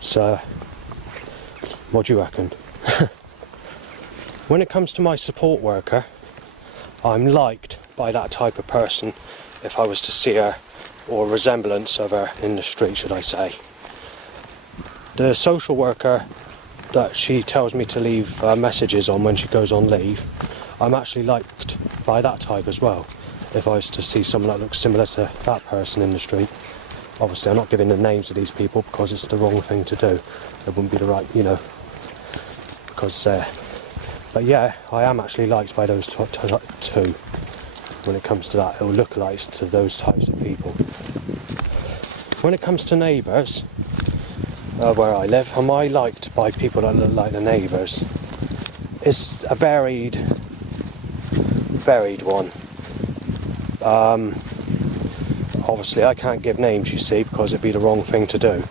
So, what do you reckon? When it comes to my support worker, I'm liked by that type of person if I was to see her, or a resemblance of her in the street, should I say. The social worker that she tells me to leave messages on when she goes on leave, I'm actually liked by that type as well. If I was to see someone that looks similar to that person in the street. Obviously I'm not giving the names of these people because it's the wrong thing to do. It wouldn't be the right, you know, because but yeah, I am actually liked by those two when it comes to that, or lookalikes to those types of people. When it comes to neighbours, where I live, am I liked by people that look like the neighbours? It's a varied one. Obviously I can't give names, you see, because it'd be the wrong thing to do.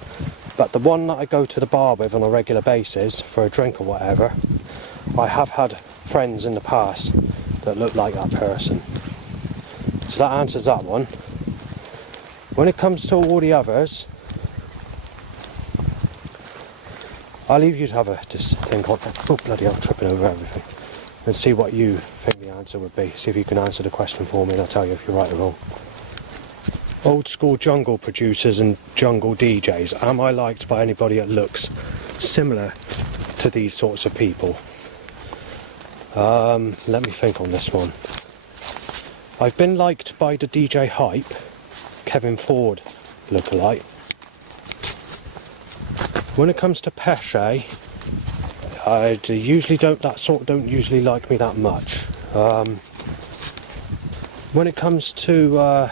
But the one that I go to the bar with on a regular basis for a drink or whatever, I have had friends in the past that look like that person. So that answers that one. When it comes to all the others, I'll leave you to have just think on, oh bloody hell, tripping over everything, and see what you think the answer would be. See if you can answer the question for me and I'll tell you if you're right or wrong. Old school jungle producers and jungle DJs, am I liked by anybody that looks similar to these sorts of people? Let me think on this one. I've been liked by the DJ Hype, Kevin Ford lookalike. When it comes to Pesce, I usually don't usually like me that much. When it comes to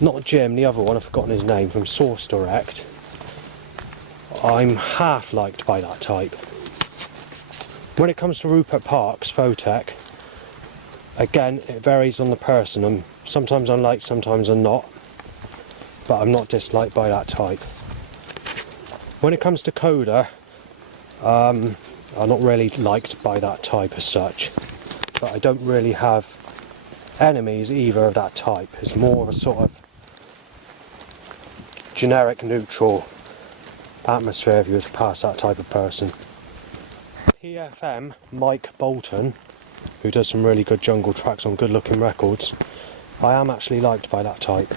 not Jim, the other one, I've forgotten his name, from Source Direct, I'm half liked by that type. When it comes to Rupert Parks, Photech, again, it varies on the person. Sometimes I'm liked, sometimes I'm not, but I'm not disliked by that type. When it comes to Coda, I'm not really liked by that type as such, but I don't really have enemies either of that type. It's more of a sort of generic, neutral atmosphere if you were to pass that type of person. PFM Mike Bolton, who does some really good jungle tracks on good looking records, I am actually liked by that type.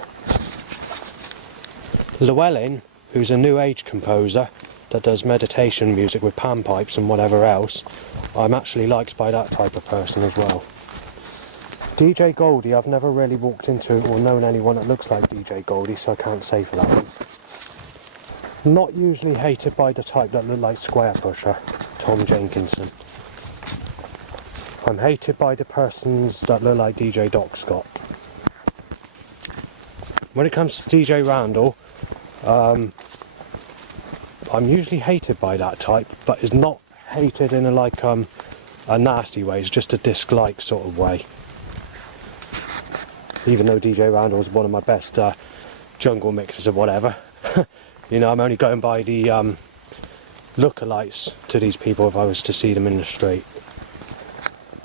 Llewellyn, who's a new age composer that does meditation music with panpipes and whatever else, I'm actually liked by that type of person as well. DJ Goldie, I've never really walked into or known anyone that looks like DJ Goldie, so I can't say for that one. Not usually hated by the type that look like Square Pusher, Tom Jenkinson. I'm hated by the persons that look like DJ Doc Scott. When it comes to DJ Randall, I'm usually hated by that type, but it's not hated in a nasty way, it's just a dislike sort of way. Even though DJ Randall is one of my best jungle mixers or whatever, you know, I'm only going by the lookalikes to these people if I was to see them in the street.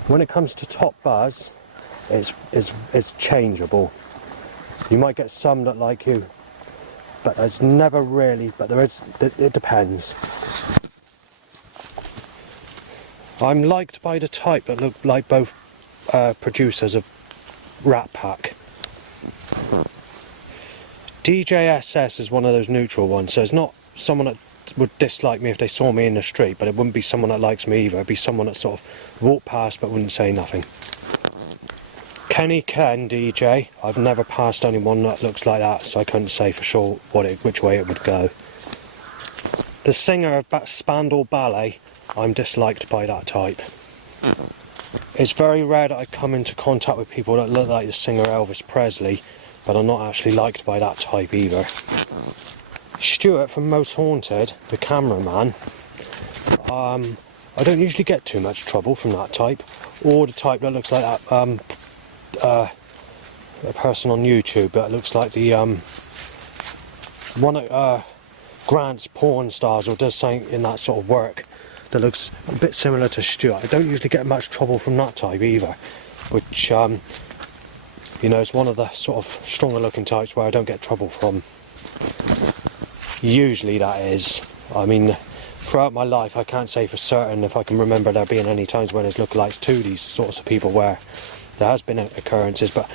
When it comes to top buzz, it's changeable. You might get some that like you, but there's never really, but it depends. I'm liked by the type that look like both producers of Rat Pack. DJSS is one of those neutral ones, so it's not someone that would dislike me if they saw me in the street, but it wouldn't be someone that likes me either. It'd be someone that sort of walked past but wouldn't say nothing. Kenny Ken DJ, I've never passed anyone that looks like that, so I couldn't say for sure which way it would go. The singer of Spandau Ballet, I'm disliked by that type. It's very rare that I come into contact with people that look like the singer Elvis Presley, but I'm not actually liked by that type either. Stuart from Most Haunted, the cameraman, I don't usually get too much trouble from that type, or the type that looks like that a person on YouTube that looks like the one of Grant's porn stars, or does something in that sort of work that looks a bit similar to Stuart. I don't usually get much trouble from that type either, which you know, it's one of the sort of stronger looking types where I don't get trouble from. Usually that is. I mean, throughout my life I can't say for certain if I can remember there being any times when there's lookalikes to these sorts of people where there has been occurrences, but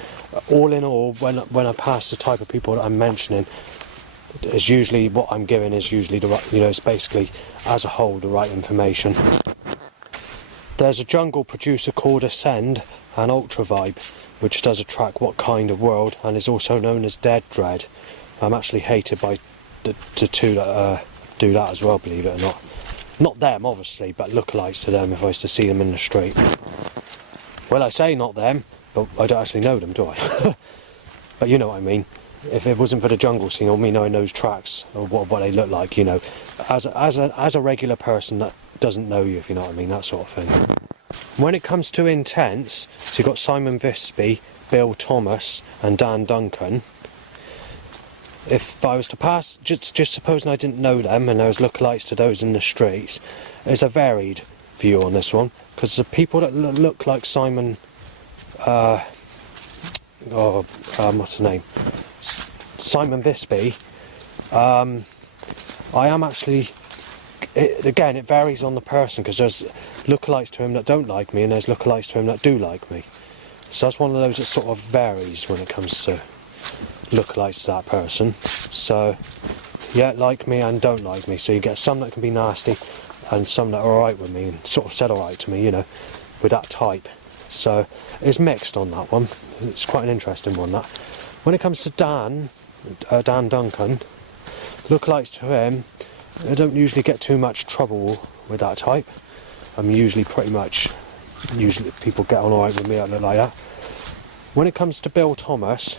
all in all, when I pass the type of people that I'm mentioning, it's usually what I'm giving is usually the right, you know, it's basically as a whole the right information. There's a jungle producer called Ascend and Ultra Vibe, which does a track What Kind of World and is also known as Dead Dread. I'm actually hated by the two that do that as well, believe it or not. Not them obviously, but lookalikes to them if I was to see them in the street. Well, I say not them, but I don't actually know them, do I? But you know what I mean. If it wasn't for the jungle scene or me knowing those tracks or what they look like, you know, as a regular person that doesn't know you, if you know what I mean, that sort of thing. When it comes to intense, so you've got Simon Visby, Bill Thomas and Dan Duncan. If I was to pass, just supposing I didn't know them and there was lookalikes to those in the streets, there's a varied view on this one, because the people that look like Simon, what's his name? Simon Visby, I am actually, again, it varies on the person, because there's lookalikes to him that don't like me and there's lookalikes to him that do like me. So that's one of those that sort of varies when it comes to lookalikes to that person. So yeah, like me and don't like me. So you get some that can be nasty and some that are alright with me and sort of said alright to me, you know, with that type. So it's mixed on that one. It's quite an interesting one, that. When it comes to Dan Duncan, lookalikes to him, I don't usually get too much trouble with that type. I'm usually people get on alright with me that look like that. When it comes to Bill Thomas,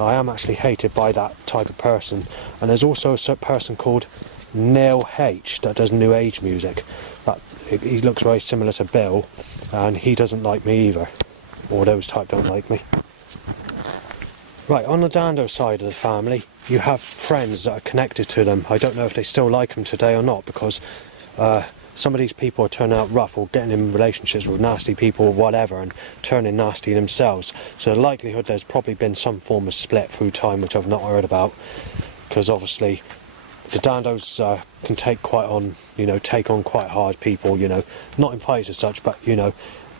I am actually hated by that type of person, and there's also a person called Neil H that does new age music. He looks very similar to Bill, and he doesn't like me either, or those type don't like me. Right, on the Dando side of the family, you have friends that are connected to them. I don't know if they still like them today or not, because some of these people are turning out rough or getting in relationships with nasty people or whatever and turning nasty themselves. So the likelihood there's probably been some form of split through time, which I've not heard about, because obviously the Dandos can take on quite hard people, you know, not in fights as such, but, you know,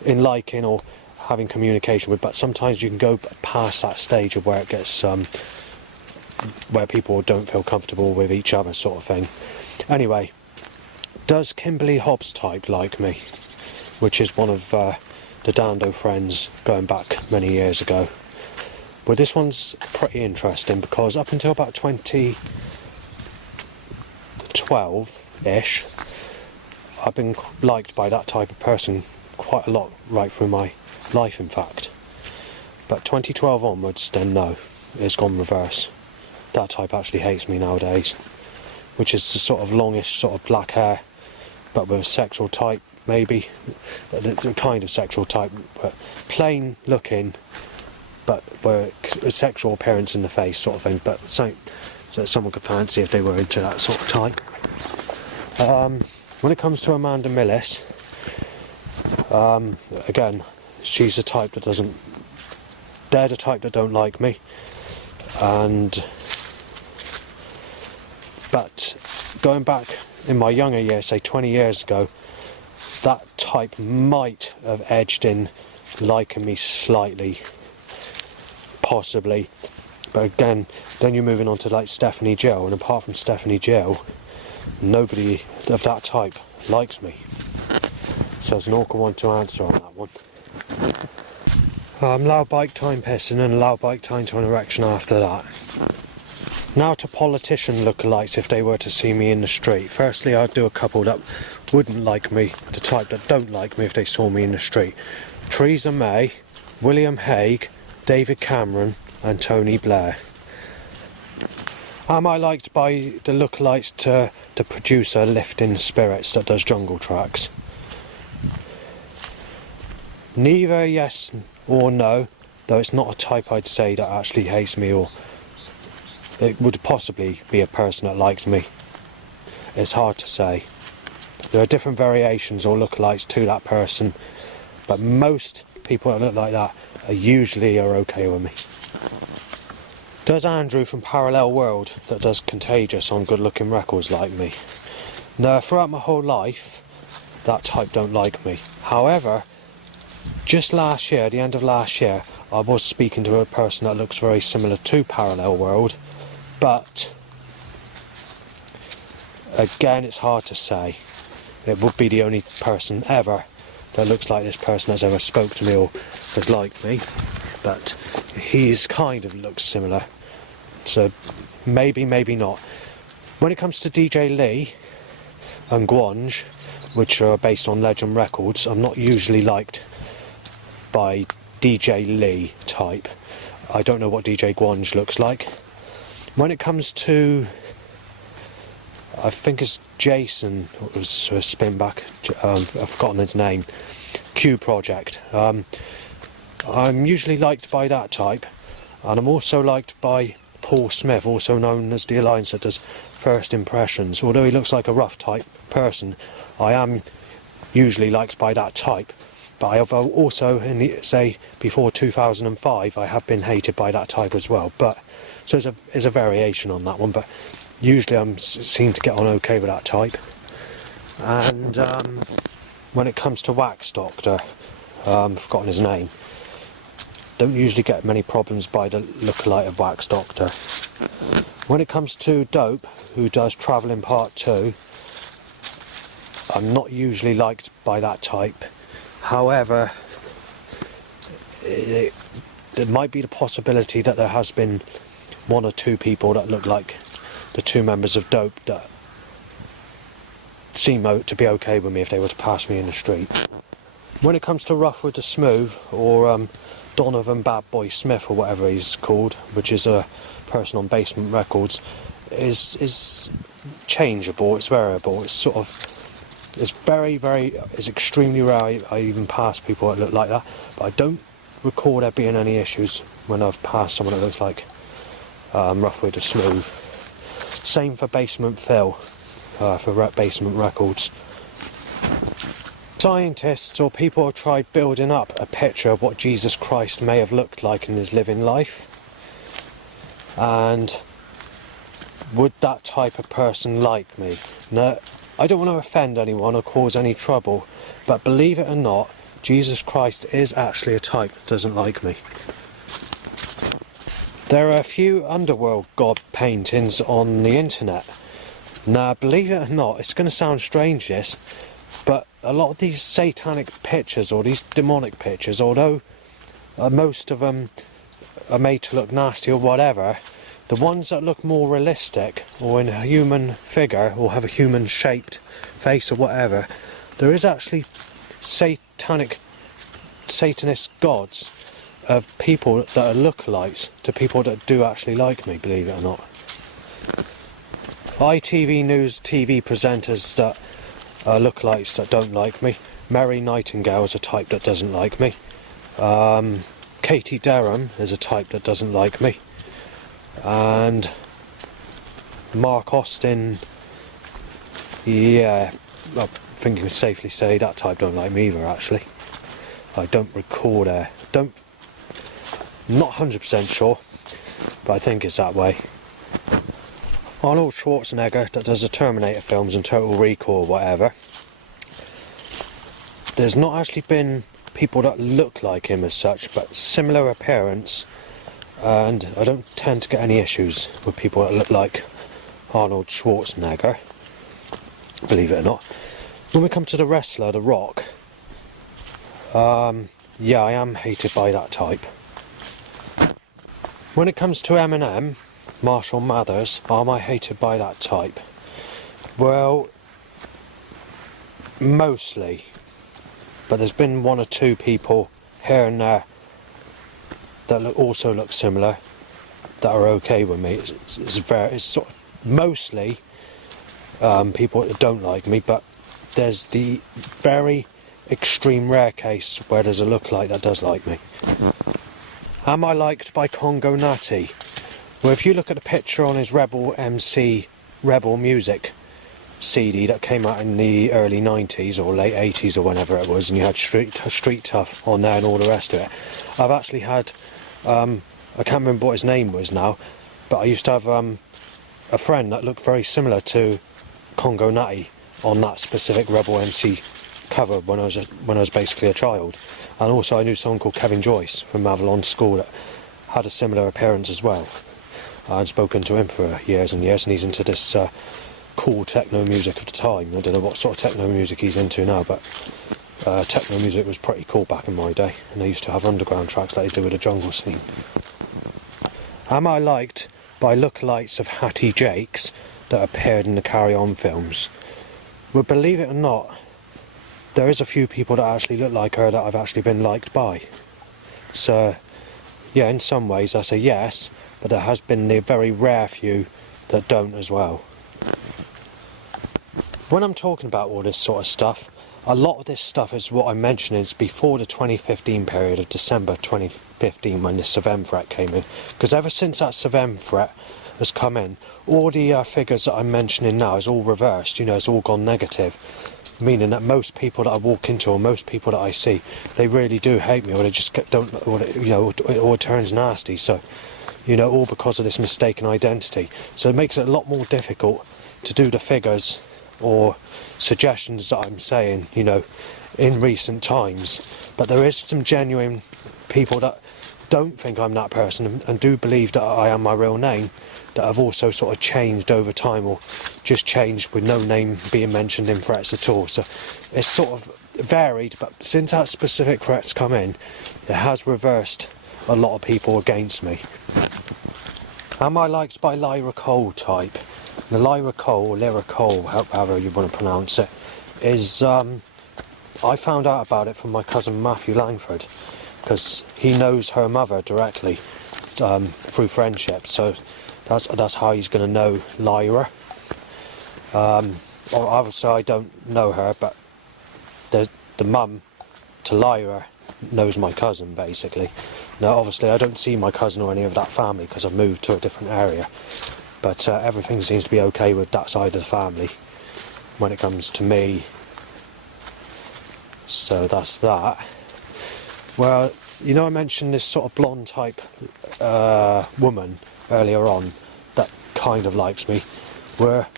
in liking or having communication with, but sometimes you can go past that stage of where it gets, where people don't feel comfortable with each other sort of thing. Anyway, does Kimberly Hobbs type like me? Which is one of the Dando friends going back many years ago. Well, this one's pretty interesting because up until about 2012-ish, I've been liked by that type of person quite a lot right through my life, in fact. But 2012 onwards, then no, it's gone reverse. That type actually hates me nowadays. which is the sort of longish sort of black hair, but with a sexual type, maybe. The kind of sexual type, but plain looking, but with a sexual appearance in the face sort of thing, but so that someone could fancy if they were into that sort of type. When it comes to Amanda Millis, again, she's the type that doesn't... They're the type that don't like me, but going back in my younger years, say 20 years ago, that type might have edged in liking me slightly, possibly. But again, then you're moving on to like Stephanie Gill, and apart from Stephanie Gill, nobody of that type likes me. So it's an awkward one to answer on that one. Loud bike time pissing and loud bike time to an erection after that. Now to politician lookalikes if they were to see me in the street. Firstly, I'd do a couple that wouldn't like me, the type that don't like me if they saw me in the street. Theresa May, William Hague, David Cameron and Tony Blair. Am I liked by the lookalikes to the producer Lifting Spirits that does Jungle Tracks? Neither yes or no, though it's not a type I'd say that actually hates me, or it would possibly be a person that likes me. It's hard to say. There are different variations or lookalikes to that person, but most people that look like that usually are okay with me. Does Andrew from Parallel World, that does Contagious on Good Looking Records, like me? No, throughout my whole life, that type don't like me. However, just last year, at the end of last year, I was speaking to a person that looks very similar to Parallel World, but again, it's hard to say. It would be the only person ever that looks like this person that's ever spoke to me or has liked me, but he's kind of looks similar, so maybe, maybe not. When it comes to DJ Lee and Gwanj, which are based on Legend Records, I'm not usually liked by DJ Lee type. I don't know what DJ Gwanj looks like. When it comes to, I think it's Jason, it was a spin back, I've forgotten his name, Q Project. I'm usually liked by that type, and I'm also liked by Paul Smith, also known as the Alliance that does First Impressions. Although he looks like a rough type person, I am usually liked by that type. But I have also, say, before 2005, I have been hated by that type as well. But so there's a variation on that one. But usually I seem to get on okay with that type. And when it comes to Wax Doctor, I've forgotten his name. Don't usually get many problems by the lookalike of Wax Doctor. When it comes to Dope, who does Travelling Part 2, I'm not usually liked by that type. However, there might be the possibility that there has been one or two people that look like the two members of Dope that seem to be okay with me if they were to pass me in the street. When it comes to Rough with the Smooth, or Donovan Bad Boy Smith, or whatever he's called, which is a person on Basement Records, is changeable, it's variable, it's sort of... It's extremely rare I even pass people that look like that, but I don't recall there being any issues when I've passed someone that looks like Rough with the Smooth. Same for Basement Phil, for Basement Records. Scientists or people have tried building up a picture of what Jesus Christ may have looked like in his living life, and would that type of person like me? No, I don't want to offend anyone or cause any trouble, but believe it or not, Jesus Christ is actually a type that doesn't like me. There are a few underworld god paintings on the internet. Now, believe it or not, it's going to sound strange this, but a lot of these satanic pictures or these demonic pictures, although most of them are made to look nasty or whatever, the ones that look more realistic, or in a human figure, or have a human shaped face or whatever, there is actually satanist gods of people that are lookalikes to people that do actually like me, believe it or not. ITV News TV presenters that are lookalikes that don't like me. Mary Nightingale is a type that doesn't like me. Katie Derham is a type that doesn't like me. And Mark Austin, yeah, I think you can safely say that type don't like me either, actually. I don't recall there. Not 100% sure, but I think it's that way. Arnold Schwarzenegger, that does the Terminator films and Total Recall or whatever, there's not actually been people that look like him as such, but similar appearance, and I don't tend to get any issues with people that look like Arnold Schwarzenegger, believe it or not. When we come to the wrestler, The Rock, yeah, I am hated by that type. When it comes to Eminem, Marshall Mathers, am I hated by that type? Well, mostly. But there's been one or two people here and there that also look similar that are okay with me. It's sort of mostly people that don't like me, but there's the very extreme rare case where there's a lookalike that does like me. Am I liked by Congo Natty? Well, if you look at the picture on his Rebel MC Rebel Music CD that came out in the early 90s or late 80s or whenever it was, and you had Street Tough on there and all the rest of it, I've actually had, I can't remember what his name was now, but I used to have a friend that looked very similar to Congo Natty on that specific Rebel MC cover when I was basically a child. And also I knew someone called Kevin Joyce from Avalon School that had a similar appearance as well. I'd spoken to him for years and years, and he's into this cool techno music of the time. I don't know what sort of techno music he's into now, but techno music was pretty cool back in my day, and they used to have underground tracks like they do with the jungle scene. Am I liked by lookalikes of Hattie Jakes that appeared in the Carry On films? Well, believe it or not, there is a few people that actually look like her that I've actually been liked by. So, yeah, in some ways I say yes, but there has been the very rare few that don't as well. When I'm talking about all this sort of stuff, a lot of this stuff is what I'm mentioning is before the 2015 period of December 2015 when the Savem threat came in. Because ever since that Savem threat has come in, all the figures that I'm mentioning now is all reversed, you know, it's all gone negative. Meaning that most people that I walk into, or most people that I see, they really do hate me, or they just don't, or, you know, or it turns nasty. So, you know, all because of this mistaken identity. So it makes it a lot more difficult to do the figures or suggestions that I'm saying, you know, in recent times. But there is some genuine people that don't think I'm that person and do believe that I am my real name, that have also sort of changed over time, or just changed with no name being mentioned in threats at all. So it's sort of varied, but since that specific threat's come in, it has reversed a lot of people against me. Am I liked by Lyra Cole type? The Lyra Cole, however you want to pronounce it, is I found out about it from my cousin Matthew Langford, because he knows her mother directly through friendship. So that's how he's going to know Lyra. Or obviously I don't know her, but the mum to Lyra knows my cousin basically. Now obviously I don't see my cousin or any of that family because I've moved to a different area, but everything seems to be okay with that side of the family when it comes to me. So that's that. Well, you know, I mentioned this sort of blonde type woman earlier on that kind of likes me, where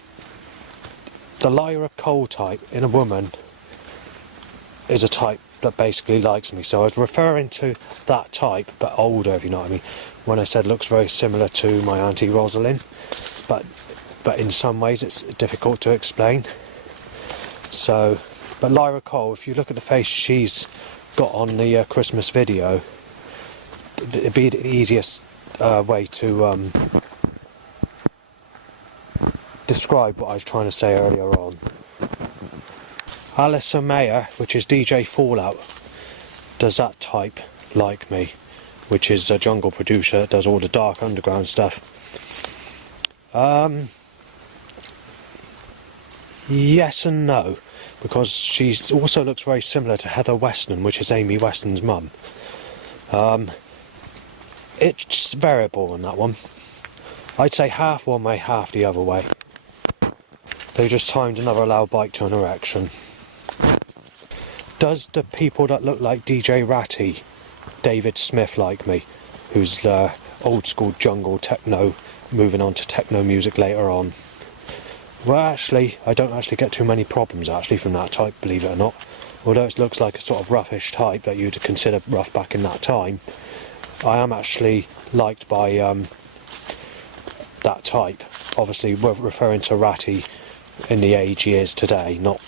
the Lyra Cole type in a woman is a type that basically likes me. So I was referring to that type, but older, if you know what I mean, when I said looks very similar to my Auntie Rosalind, but in some ways it's difficult to explain. So, but Lyra Cole, if you look at the face she's got on the Christmas video, it'd be the easiest way to describe what I was trying to say earlier on. Alyssa Mayer, which is DJ Fallout, does that type like me, which is a jungle producer that does all the dark underground stuff. Yes and no, because she also looks very similar to Heather Weston, which is Amy Weston's mum. It's variable on that one. I'd say half one way, half the other way. They just timed another loud bike to an erection. Does the people that look like DJ Ratty, David Smith, like me, who's old school jungle techno, moving on to techno music later on? Well, actually, I don't actually get too many problems actually from that type, believe it or not. Although it looks like a sort of roughish type that you'd consider rough back in that time, I am actually liked by that type. Obviously, we're referring to Ratty in the age he is today, not,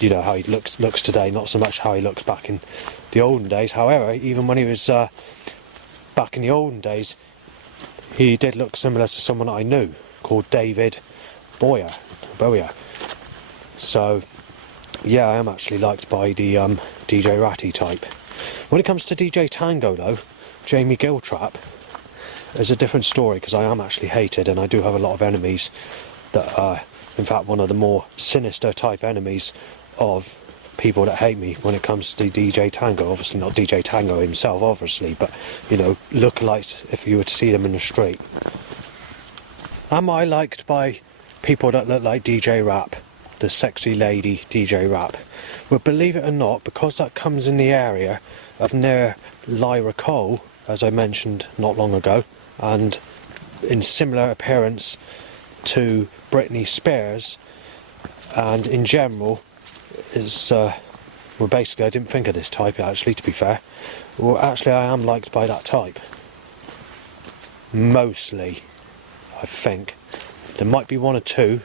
you know, how he looks today, not so much how he looks back in the olden days. However, even when he was back in the olden days, he did look similar to someone I knew called David Boyer. So yeah, I am actually liked by the DJ Ratty type. When it comes to DJ Tango though, Jamie Giltrap is a different story, because I am actually hated and I do have a lot of enemies that are in fact one of the more sinister type enemies of people that hate me when it comes to DJ Tango. Obviously not DJ Tango himself, obviously, but you know, lookalikes if you were to see them in the street. Am I liked by people that look like DJ Rap, the sexy lady DJ Rap? Well, believe it or not, because that comes in the area of near Lyra Cole, as I mentioned not long ago, and in similar appearance to Britney Spears, and in general is well, basically I didn't think of this type actually, to be fair. Well, actually I am liked by that type mostly, I think. There might be one or two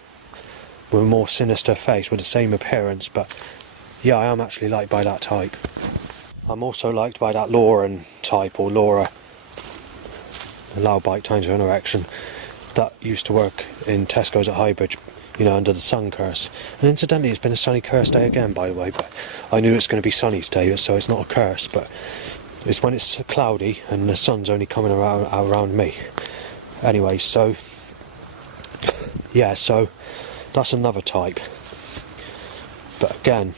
with a more sinister face with the same appearance, but yeah, I am actually liked by that type. I'm also liked by that Lauren type, or Laura, the loud bike times an erection, that used to work in Tesco's at Highbridge, you know, under the sun curse. And incidentally, it's been a sunny curse day again, by the way, but I knew it's going to be sunny today, so it's not a curse, but it's when it's cloudy and the sun's only coming around me. Anyway, so yeah, so that's another type. But again,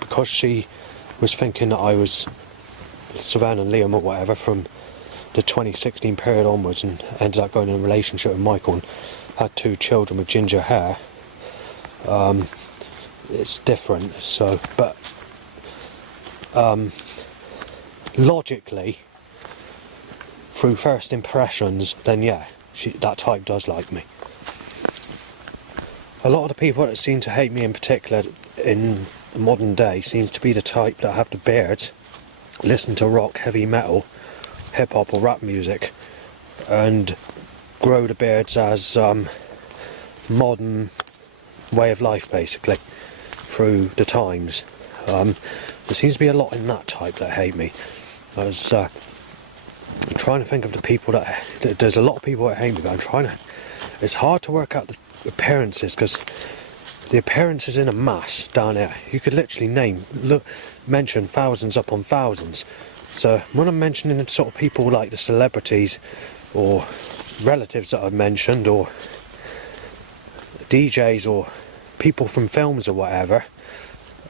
because she was thinking that I was Savannah and Liam or whatever from the 2016 period onwards, and ended up going in a relationship with Michael and had 2 children with ginger hair, it's different. So, but logically, through first impressions, then yeah, that type does like me. A lot of the people that seem to hate me in particular in the modern day seems to be the type that have the beards, listen to rock, heavy metal, hip hop or rap music, and grow the beards as modern way of life, basically, through the times. There seems to be a lot in that type that hate me. I was trying to think of the people that there's a lot of people that hate me, but it's hard to work out the appearances, because the appearances in a mass down there, you could literally mention thousands upon thousands. So when I'm mentioning the sort of people like the celebrities or relatives that I've mentioned, or DJs or people from films or whatever,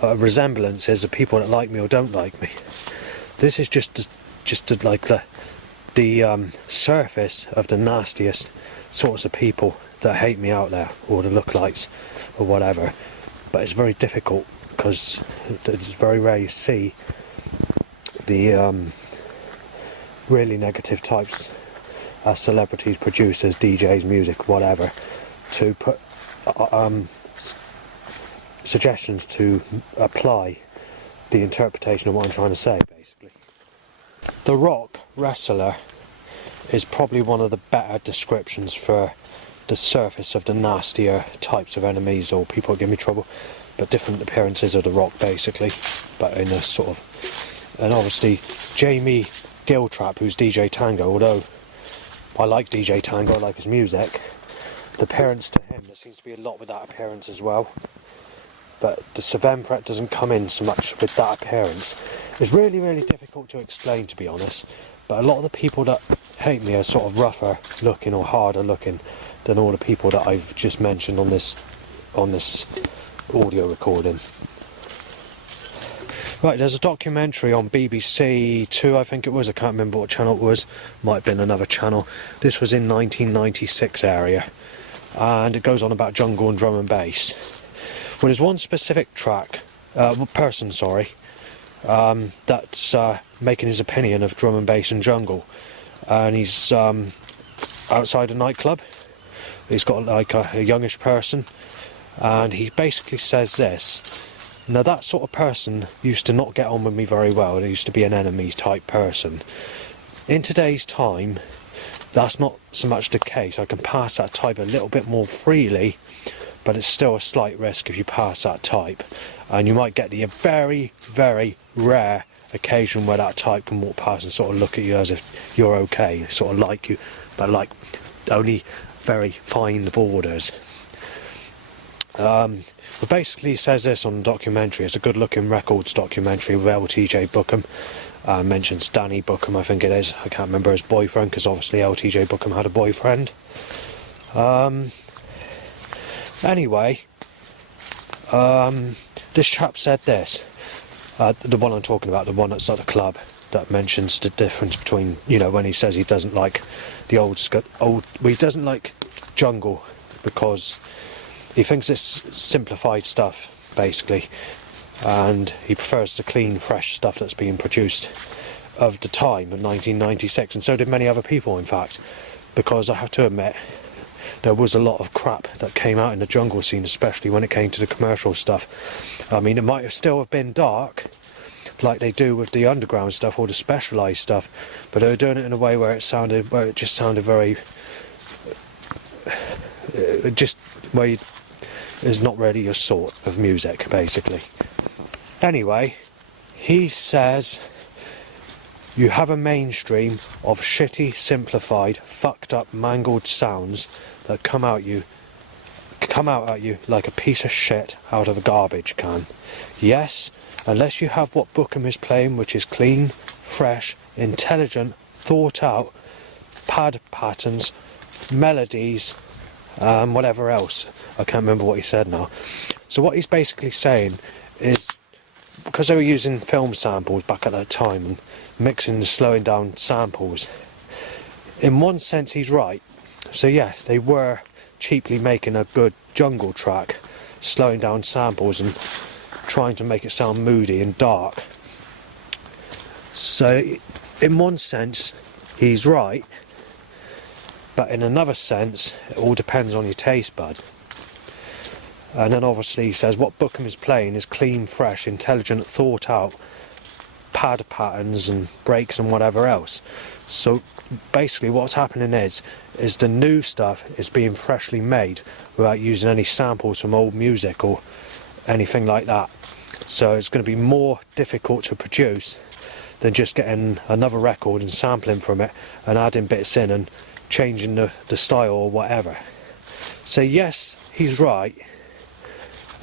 resemblances of people that like me or don't like me, this is just like the surface of the nastiest sorts of people that hate me out there, or the lookalikes or whatever. But it's very difficult, because it's very rare you see the really negative types as celebrities, producers, DJs, music, whatever, to put suggestions to apply the interpretation of what I'm trying to say, basically. The Rock wrestler is probably one of the better descriptions for the surface of the nastier types of enemies or people that give me trouble, but different appearances of The Rock, basically, but in a sort of... And obviously Jamie Giltrap, who's DJ Tango, although I like DJ Tango, I like his music, the appearance to him, there seems to be a lot with that appearance as well, but the Savempret doesn't come in so much with that appearance. It's really, really difficult to explain, to be honest, but a lot of the people that hate me are sort of rougher looking or harder looking than all the people that I've just mentioned on this on this audio recording. Right, there's a documentary on BBC Two, I think it was. I can't remember what channel it was. Might have been another channel. This was in 1996 area, and it goes on about jungle and drum and bass. Well, there's one specific person, that's making his opinion of drum and bass and jungle, and he's outside a nightclub. He's got like a youngish person, and he basically says this. Now, that sort of person used to not get on with me very well. They used to be an enemy type person. In today's time, that's not so much the case. I can pass that type a little bit more freely, but it's still a slight risk if you pass that type. And you might get the very, very rare occasion where that type can walk past and sort of look at you as if you're okay, sort of like you, but like only very fine borders. But basically he says this on the documentary. It's a good looking records documentary with LTJ Buckham. Mentions Danny Buckham, I think it is. I can't remember his boyfriend, because obviously LTJ Buckham had a boyfriend. Anyway, this chap said this. The one I'm talking about, the one that's at the club, that mentions the difference between, you know, when he says he doesn't like the he doesn't like jungle because he thinks it's simplified stuff, basically, and he prefers the clean, fresh stuff that's being produced of the time of 1996, and so did many other people, in fact, because I have to admit, there was a lot of crap that came out in the jungle scene, especially when it came to the commercial stuff. I mean, it might have still have been dark, like they do with the underground stuff or the specialised stuff, but they were doing it in a way where it just sounded very, is not really your sort of music, basically. Anyway, he says you have a mainstream of shitty, simplified, fucked up, mangled sounds that come out at you like a piece of shit out of a garbage can. Yes, unless you have what Buckham is playing, which is clean, fresh, intelligent, thought out, pad patterns, melodies, whatever else. I can't remember what he said now. So what he's basically saying is, because they were using film samples back at that time and mixing and slowing down samples, in one sense he's right. So yeah, they were cheaply making a good jungle track, slowing down samples and trying to make it sound moody and dark. So in one sense he's right, but in another sense it all depends on your taste bud. And then obviously he says what Buckham is playing is clean, fresh, intelligent, thought out pad patterns and breaks and whatever else. So basically what's happening is the new stuff is being freshly made without using any samples from old music or anything like that. So it's going to be more difficult to produce than just getting another record and sampling from it and adding bits in and changing the style or whatever. So yes, he's right,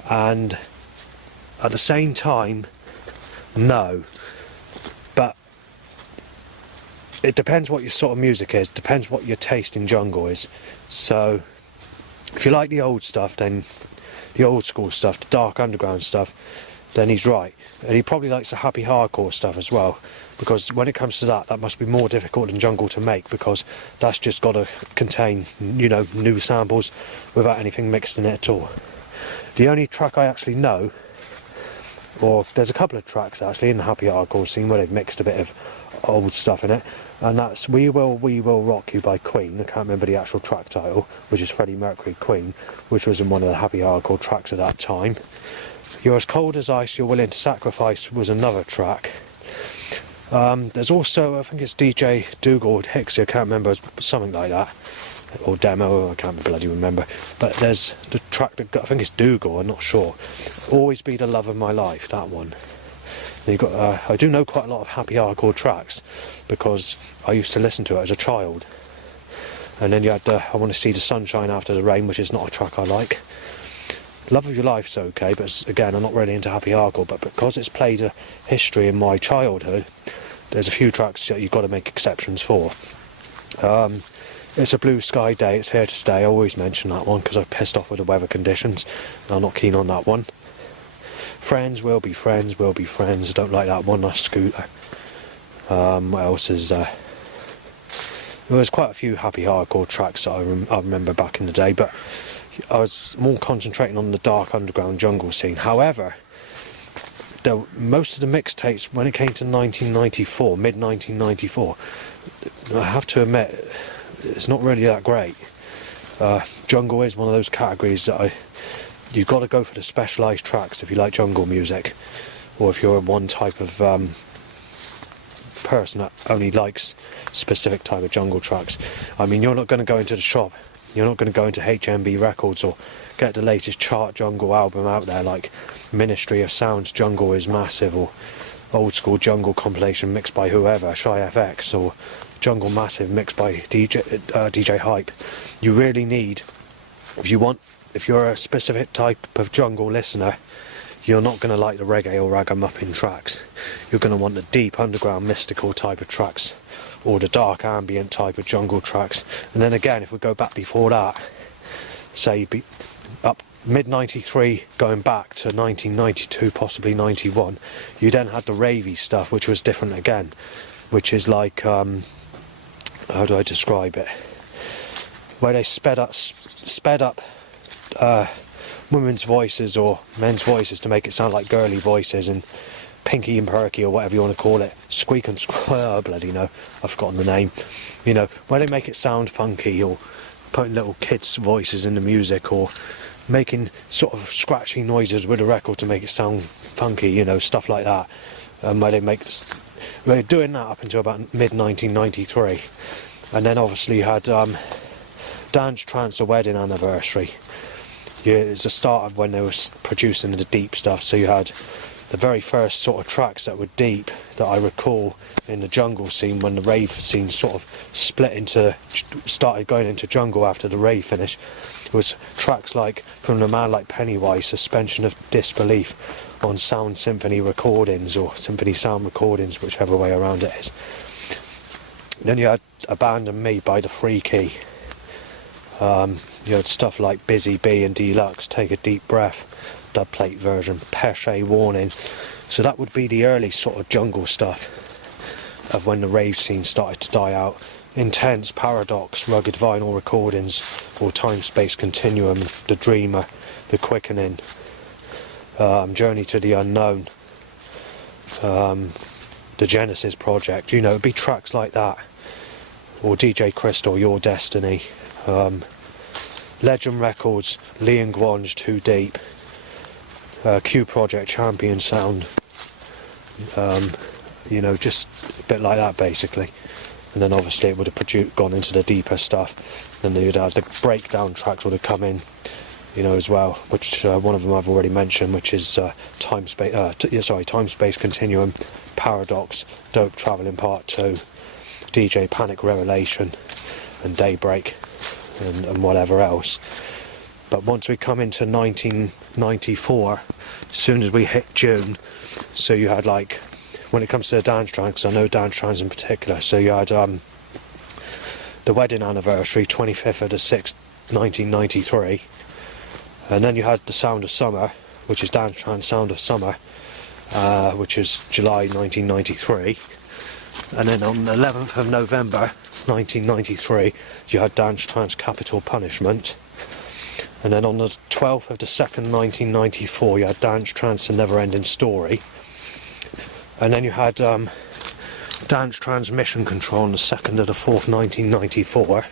and at the same time, no. But it depends what your sort of music is, depends what your taste in jungle is. So if you like the old stuff, then the old school stuff, the dark underground stuff, then he's right. And he probably likes the happy hardcore stuff as well, because when it comes to that must be more difficult than jungle to make, because that's just got to contain, you know, new samples without anything mixed in it at all. The only track I actually know, or there's a couple of tracks actually in the happy hardcore scene where they've mixed a bit of old stuff in it, and that's We Will Rock You by Queen. I can't remember the actual track title, which is Freddie Mercury, Queen, which was in one of the happy hardcore tracks at that time. You're As Cold As Ice, You're Willing to Sacrifice was another track. There's also, I think it's DJ Dougal or Hixie, I can't remember, something like that, or Demo, I can't bloody remember, but there's the track that got, I think it's Dougal, I'm not sure, Always Be the Love of My Life, that one. And you've got, I do know quite a lot of happy hardcore tracks because I used to listen to it as a child. And then you had I Want to See the Sunshine After the Rain, which is not a track I like. Love of Your Life's okay, but again, I'm not really into happy hardcore, but because it's played a history in my childhood, there's a few tracks that you've got to make exceptions for. It's a blue sky day, it's here to stay. I always mention that one because I'm pissed off with the weather conditions. I'm not keen on that one. Friends will be friends, will be friends. I don't like that one, that's Scooter. What else is there? There was quite a few happy hardcore tracks that I remember back in the day, but I was more concentrating on the dark underground jungle scene. However, most of the mixtapes, when it came to 1994, mid-1994, I have to admit, it's not really that great. Jungle is one of those categories that you've got to go for the specialised tracks if you like jungle music, or if you're one type of person that only likes specific type of jungle tracks. I mean, you're not going to go into the shop, you're not going to go into HMV Records or get the latest chart jungle album out there like Ministry of Sound's Jungle is Massive, or Old School Jungle compilation mixed by whoever, Shy FX, or Jungle Massive mixed by DJ Hype. You really need, if you're a specific type of jungle listener, you're not going to like the reggae or ragamuffin tracks. You're going to want the deep underground mystical type of tracks, or the dark ambient type of jungle tracks. And then again, if we go back before that, say up mid-93 going back to 1992, possibly 91, you then had the ravey stuff, which was different again, which is like, how do I describe it, where they sped up women's voices or men's voices to make it sound like girly voices, and Pinky and Perky, or whatever you want to call it, Squeak and oh, bloody no, I've forgotten the name, you know, where they make it sound funky, or putting little kids' voices in the music, or making sort of scratchy noises with the record to make it sound funky, you know, stuff like that. Where they're doing that up until about mid-1993. And then obviously you had Dance Trance, The Wedding Anniversary. Yeah, it's the start of when they were producing the deep stuff, so you had the very first sort of tracks that were deep that I recall in the jungle scene, when the rave scene sort of started going into jungle after the rave finish. It was tracks like from the man like Pennywise, Suspension of Disbelief, on Sound Symphony recordings, or Symphony Sound recordings, whichever way around it is. And then you had Abandon Me by The Free Key. You had stuff like Busy Bee and Deluxe, Take a Deep Breath, dubplate version, Pesce Warning. So that would be the early sort of jungle stuff of when the rave scene started to die out. Intense, Paradox, Rugged Vinyl Recordings, or Time Space Continuum, The Dreamer, The Quickening, Journey to the Unknown, The Genesis Project, you know, it'd be tracks like that. Or DJ Crystal, Your Destiny, Legend Records, Lee and Gwange, Too Deep, Q Project, Champion Sound, you know, just a bit like that basically. And then obviously it would have gone into the deeper stuff. Then you'd have the breakdown tracks would have come in, you know, as well, which one of them I've already mentioned, which is Time Space Continuum, Paradox, Dope Travelling Part 2, DJ Panic Revelation, and Daybreak, and whatever else. But once we come into 1994, as soon as we hit June, so you had like, when it comes to the dance trance, I know dance trance in particular, so you had The Wedding Anniversary, 25th of the 6th, 1993, and then you had The Sound of Summer, which is Dance Trance Sound of Summer, which is July 1993, and then on the 11th of November 1993 you had Dance Trance Capital Punishment, and then on the 12th of the 2nd 1994 you had Dance Trance The Never Ending Story, and then you had Dance Trance Mission Control on the 2nd of the 4th 1994,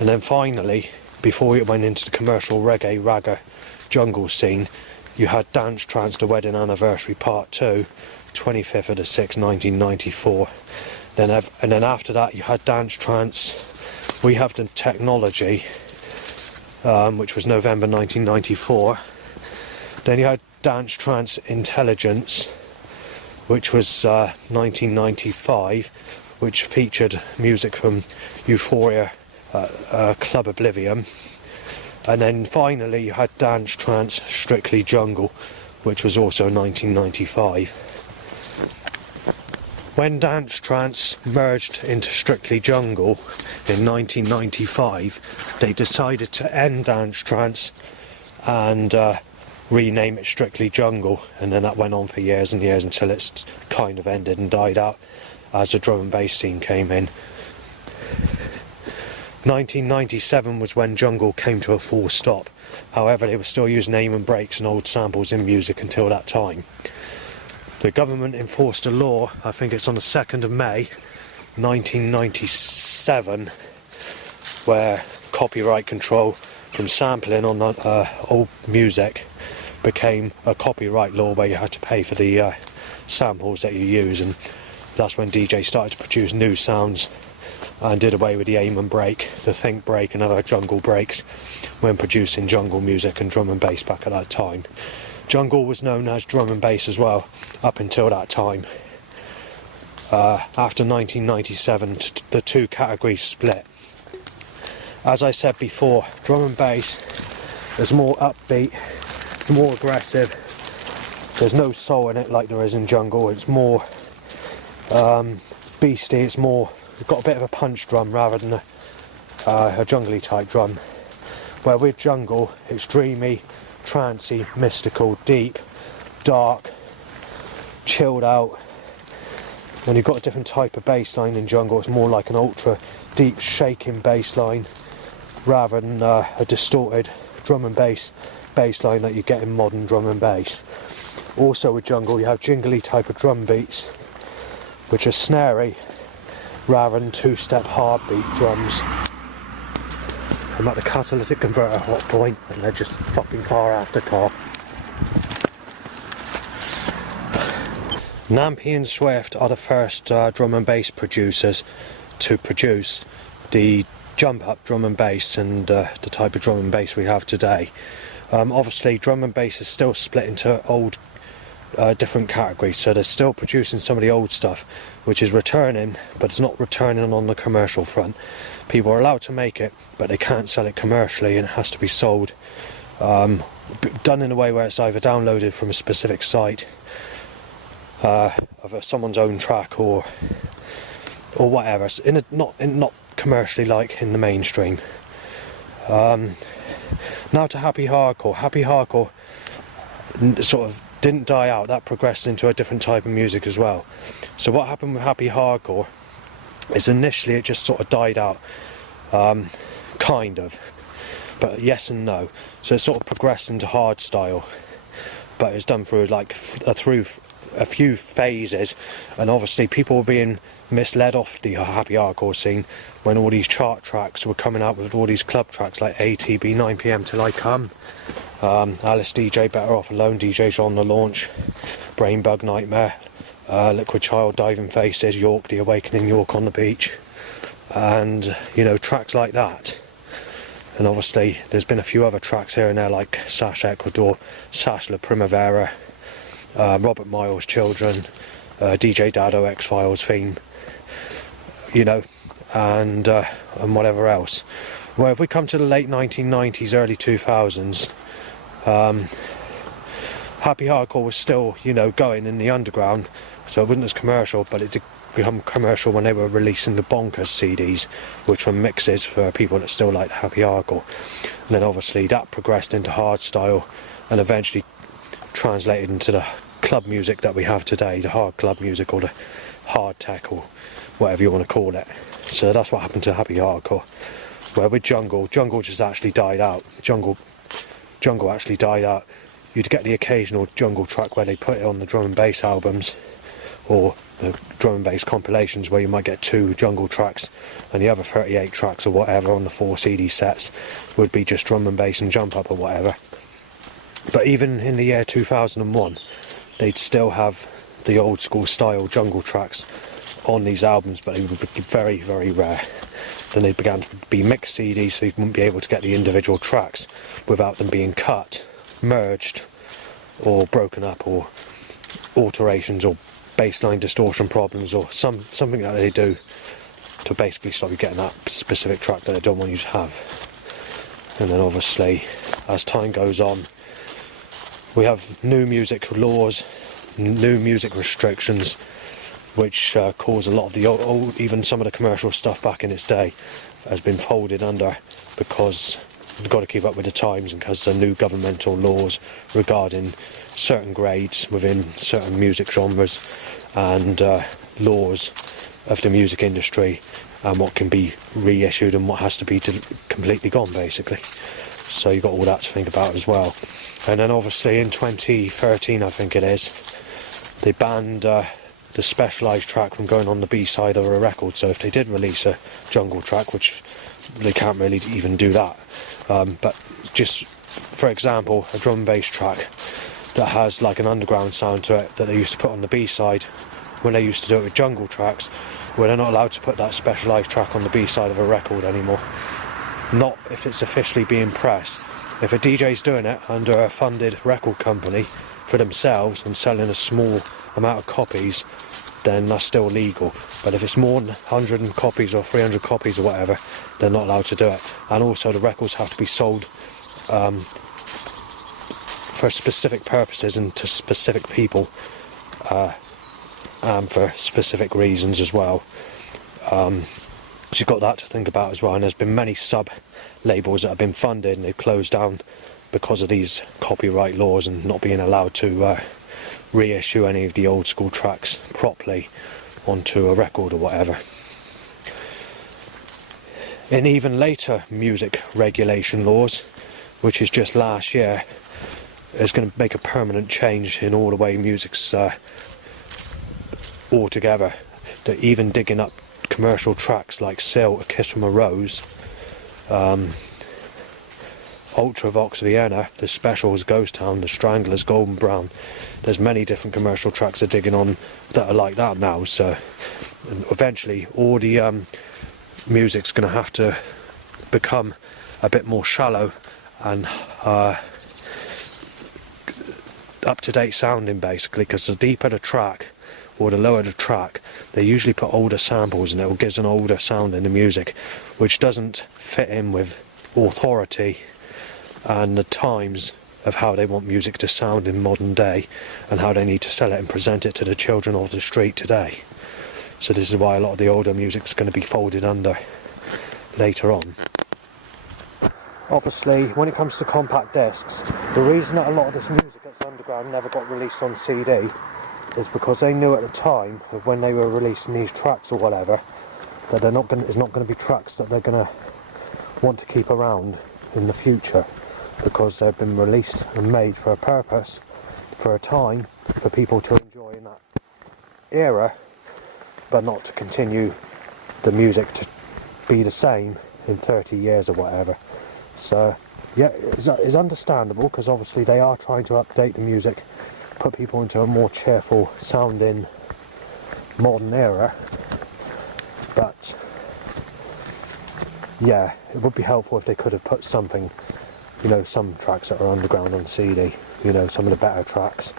and then finally, before it went into the commercial reggae ragga jungle scene, you had Dance Trance The Wedding Anniversary Part 2, 25th of the 6th 1994. And then after that you had Dance Trance We Have the Technology, which was November 1994. Then you had Dance Trance Intelligence, which was 1995, which featured music from Euphoria, Club Oblivion. And then finally you had Dance Trance Strictly Jungle, which was also 1995. When Dance Trance merged into Strictly Jungle in 1995, they decided to end Dance Trance and rename it Strictly Jungle, and then that went on for years and years until it's kind of ended and died out as the drum and bass scene came in. 1997 was when Jungle came to a full stop. However, they were still using aim and breaks and old samples in music until that time. The government enforced a law, I think it's on the 2nd of May 1997, where copyright control from sampling on old music became a copyright law where you had to pay for the samples that you use, and that's when DJs started to produce new sounds and did away with the aim and break, the think break and other jungle breaks when producing jungle music and drum and bass back at that time. Jungle was known as drum and bass as well up until that time. After 1997 the two categories split. As I said before, drum and bass is more upbeat, it's more aggressive, there's no soul in it like there is in jungle, it's more beastie, it's got a bit of a punch drum rather than a jungly type drum. Where with jungle, it's dreamy, trancey, mystical, deep, dark, chilled out. When you've got a different type of bass line in jungle, it's more like an ultra deep shaking bass line rather than a distorted drum and bass line that you get in modern drum and bass. Also with jungle, you have jingly type of drum beats which are snary rather than two-step heartbeat drums. I'm at the catalytic converter hot point and they're just fucking car after car. Nampy and Swift are the first drum and bass producers to produce the jump up drum and bass and the type of drum and bass we have today. Obviously drum and bass is still split into old different categories, so they're still producing some of the old stuff which is returning, but it's not returning on the commercial front. People are allowed to make it, but they can't sell it commercially, and it has to be sold done in a way where it's either downloaded from a specific site of someone's own track or whatever. It's not commercially like in the mainstream. Now to Happy Hardcore. Happy Hardcore sort of didn't die out, that progressed into a different type of music as well. So what happened with Happy Hardcore is initially it just sort of died out, kind of, but yes and no. So it sort of progressed into hard style, but it was done through through a few phases, and obviously people were being misled off the Happy Hardcore scene when all these chart tracks were coming out with all these club tracks like ATB, 9pm Till I Come, Alice DJ, Better Off Alone, DJ John The Launch, Brainbug Nightmare, Liquid Child, Diving Faces, York, The Awakening, York on the Beach, and tracks like that. And obviously there's been a few other tracks here and there like Sash Ecuador, Sash La Primavera, Robert Miles Children, DJ Dado X-Files theme, and whatever else. Well, if we come to the late 1990s, early 2000s, Happy Hardcore was still, going in the underground, so it wasn't as commercial, but it did become commercial when they were releasing the Bonkers CDs, which were mixes for people that still like Happy Hardcore. And then obviously that progressed into hardstyle and eventually translated into the club music that we have today, the hard club music or the hard tech or whatever you want to call it. So that's what happened to Happy Hardcore. Where with Jungle just actually died out. Jungle actually died out. You'd get the occasional Jungle track where they put it on the drum and bass albums or the drum and bass compilations where you might get 2 Jungle tracks, and the other 38 tracks or whatever on the 4 CD sets would be just drum and bass and jump up or whatever. But even in the year 2001 they'd still have the old school style jungle tracks on these albums, but they would be very, very rare. Then they began to be mixed CDs, so you wouldn't be able to get the individual tracks without them being cut, merged, or broken up, or alterations, or bassline distortion problems, or something that they do to basically stop you getting that specific track that they don't want you to have. And then obviously, as time goes on, we have new music laws, new music restrictions, which caused a lot of the old, even some of the commercial stuff back in its day has been folded under, because you've got to keep up with the times and because of new governmental laws regarding certain grades within certain music genres and laws of the music industry and what can be reissued and what has to be completely gone, basically. So you've got all that to think about as well. And then obviously in 2013, I think it is, they banned the specialised track from going on the B-side of a record. So if they did release a jungle track, which they can't really even do that, but just for example, a drum and bass track that has like an underground sound to it that they used to put on the B-side when they used to do it with jungle tracks, where they're not allowed to put that specialised track on the B-side of a record anymore. Not if it's officially being pressed. If a DJ's doing it under a funded record company for themselves and selling a small amount of copies, then that's still legal. But if it's more than 100 copies or 300 copies or whatever, they're not allowed to do it. And also the records have to be sold for specific purposes and to specific people, and for specific reasons as well. So you've got that to think about as well. And there's been many sub-labels that have been funded and they've closed down because of these copyright laws and not being allowed to reissue any of the old school tracks properly onto a record or whatever. In even later music regulation laws, which is just last year, is going to make a permanent change in all the way music's altogether. They're even digging up commercial tracks like Silt, A Kiss from a Rose, Ultravox Vienna, The Specials, Ghost Town, The Stranglers, Golden Brown. There's many different commercial tracks they're digging on that are like that now. So and eventually all the music's going to have to become a bit more shallow and up-to-date sounding, basically, because the deeper the track or the lower the track, they usually put older samples and it gives an older sound in the music, which doesn't fit in with authority and the times of how they want music to sound in modern day and how they need to sell it and present it to the children of the street today. So this is why a lot of the older music's going to be folded under later on. Obviously, when it comes to compact discs, the reason that a lot of this music that's underground never got released on CD is because they knew at the time, when they were releasing these tracks or whatever, that it's not going to be tracks that they're going to want to keep around in the future, because they've been released and made for a purpose, for a time, for people to enjoy in that era, but not to continue the music to be the same in 30 years or whatever. So yeah, it's understandable, because obviously they are trying to update the music, put people into a more cheerful sounding modern era. But yeah, it would be helpful if they could have put something, you know, some tracks that are underground on CD, you know, some of the better tracks.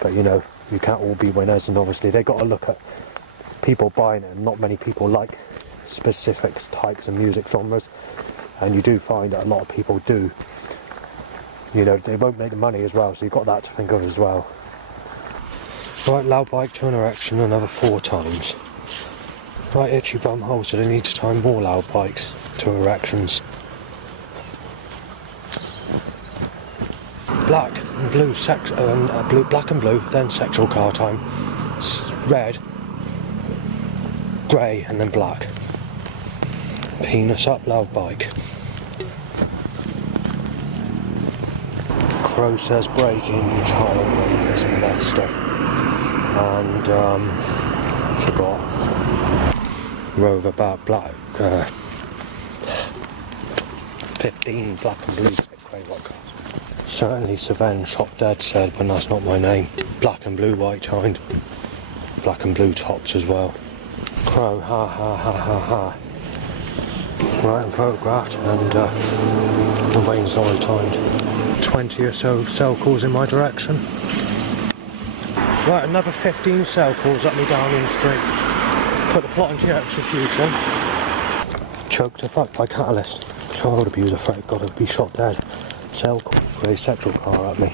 But you know, you can't all be winners, and obviously they got to look at people buying it, and not many people like specific types of music genres, and you do find that a lot of people do, you know, they won't make the money as well, so you've got that to think of as well. Right, loud bike to an erection another 4 times. Right, itchy bum hole, so they need to tie more loud bikes to erections. Black and blue, black and blue, then sexual car time. Red, grey, and then black. Penis up, loud bike. Crow says breaking, child rapist, molester. And forgot. Rover about black. 15 black and blue grey white cars. Certainly Saven shot dead said, but that's not my name. Black and blue white hind. Black and blue tops as well. Crow, ha ha ha ha ha. Right, I'm photographed and the rain's already timed. 20 or so cell calls in my direction. Right, another 15 cell calls up me down in the street. Put the plot into execution. Choked to fuck by catalyst. Child abuser threat, gotta be shot dead. Cell call, grey sexual car at me.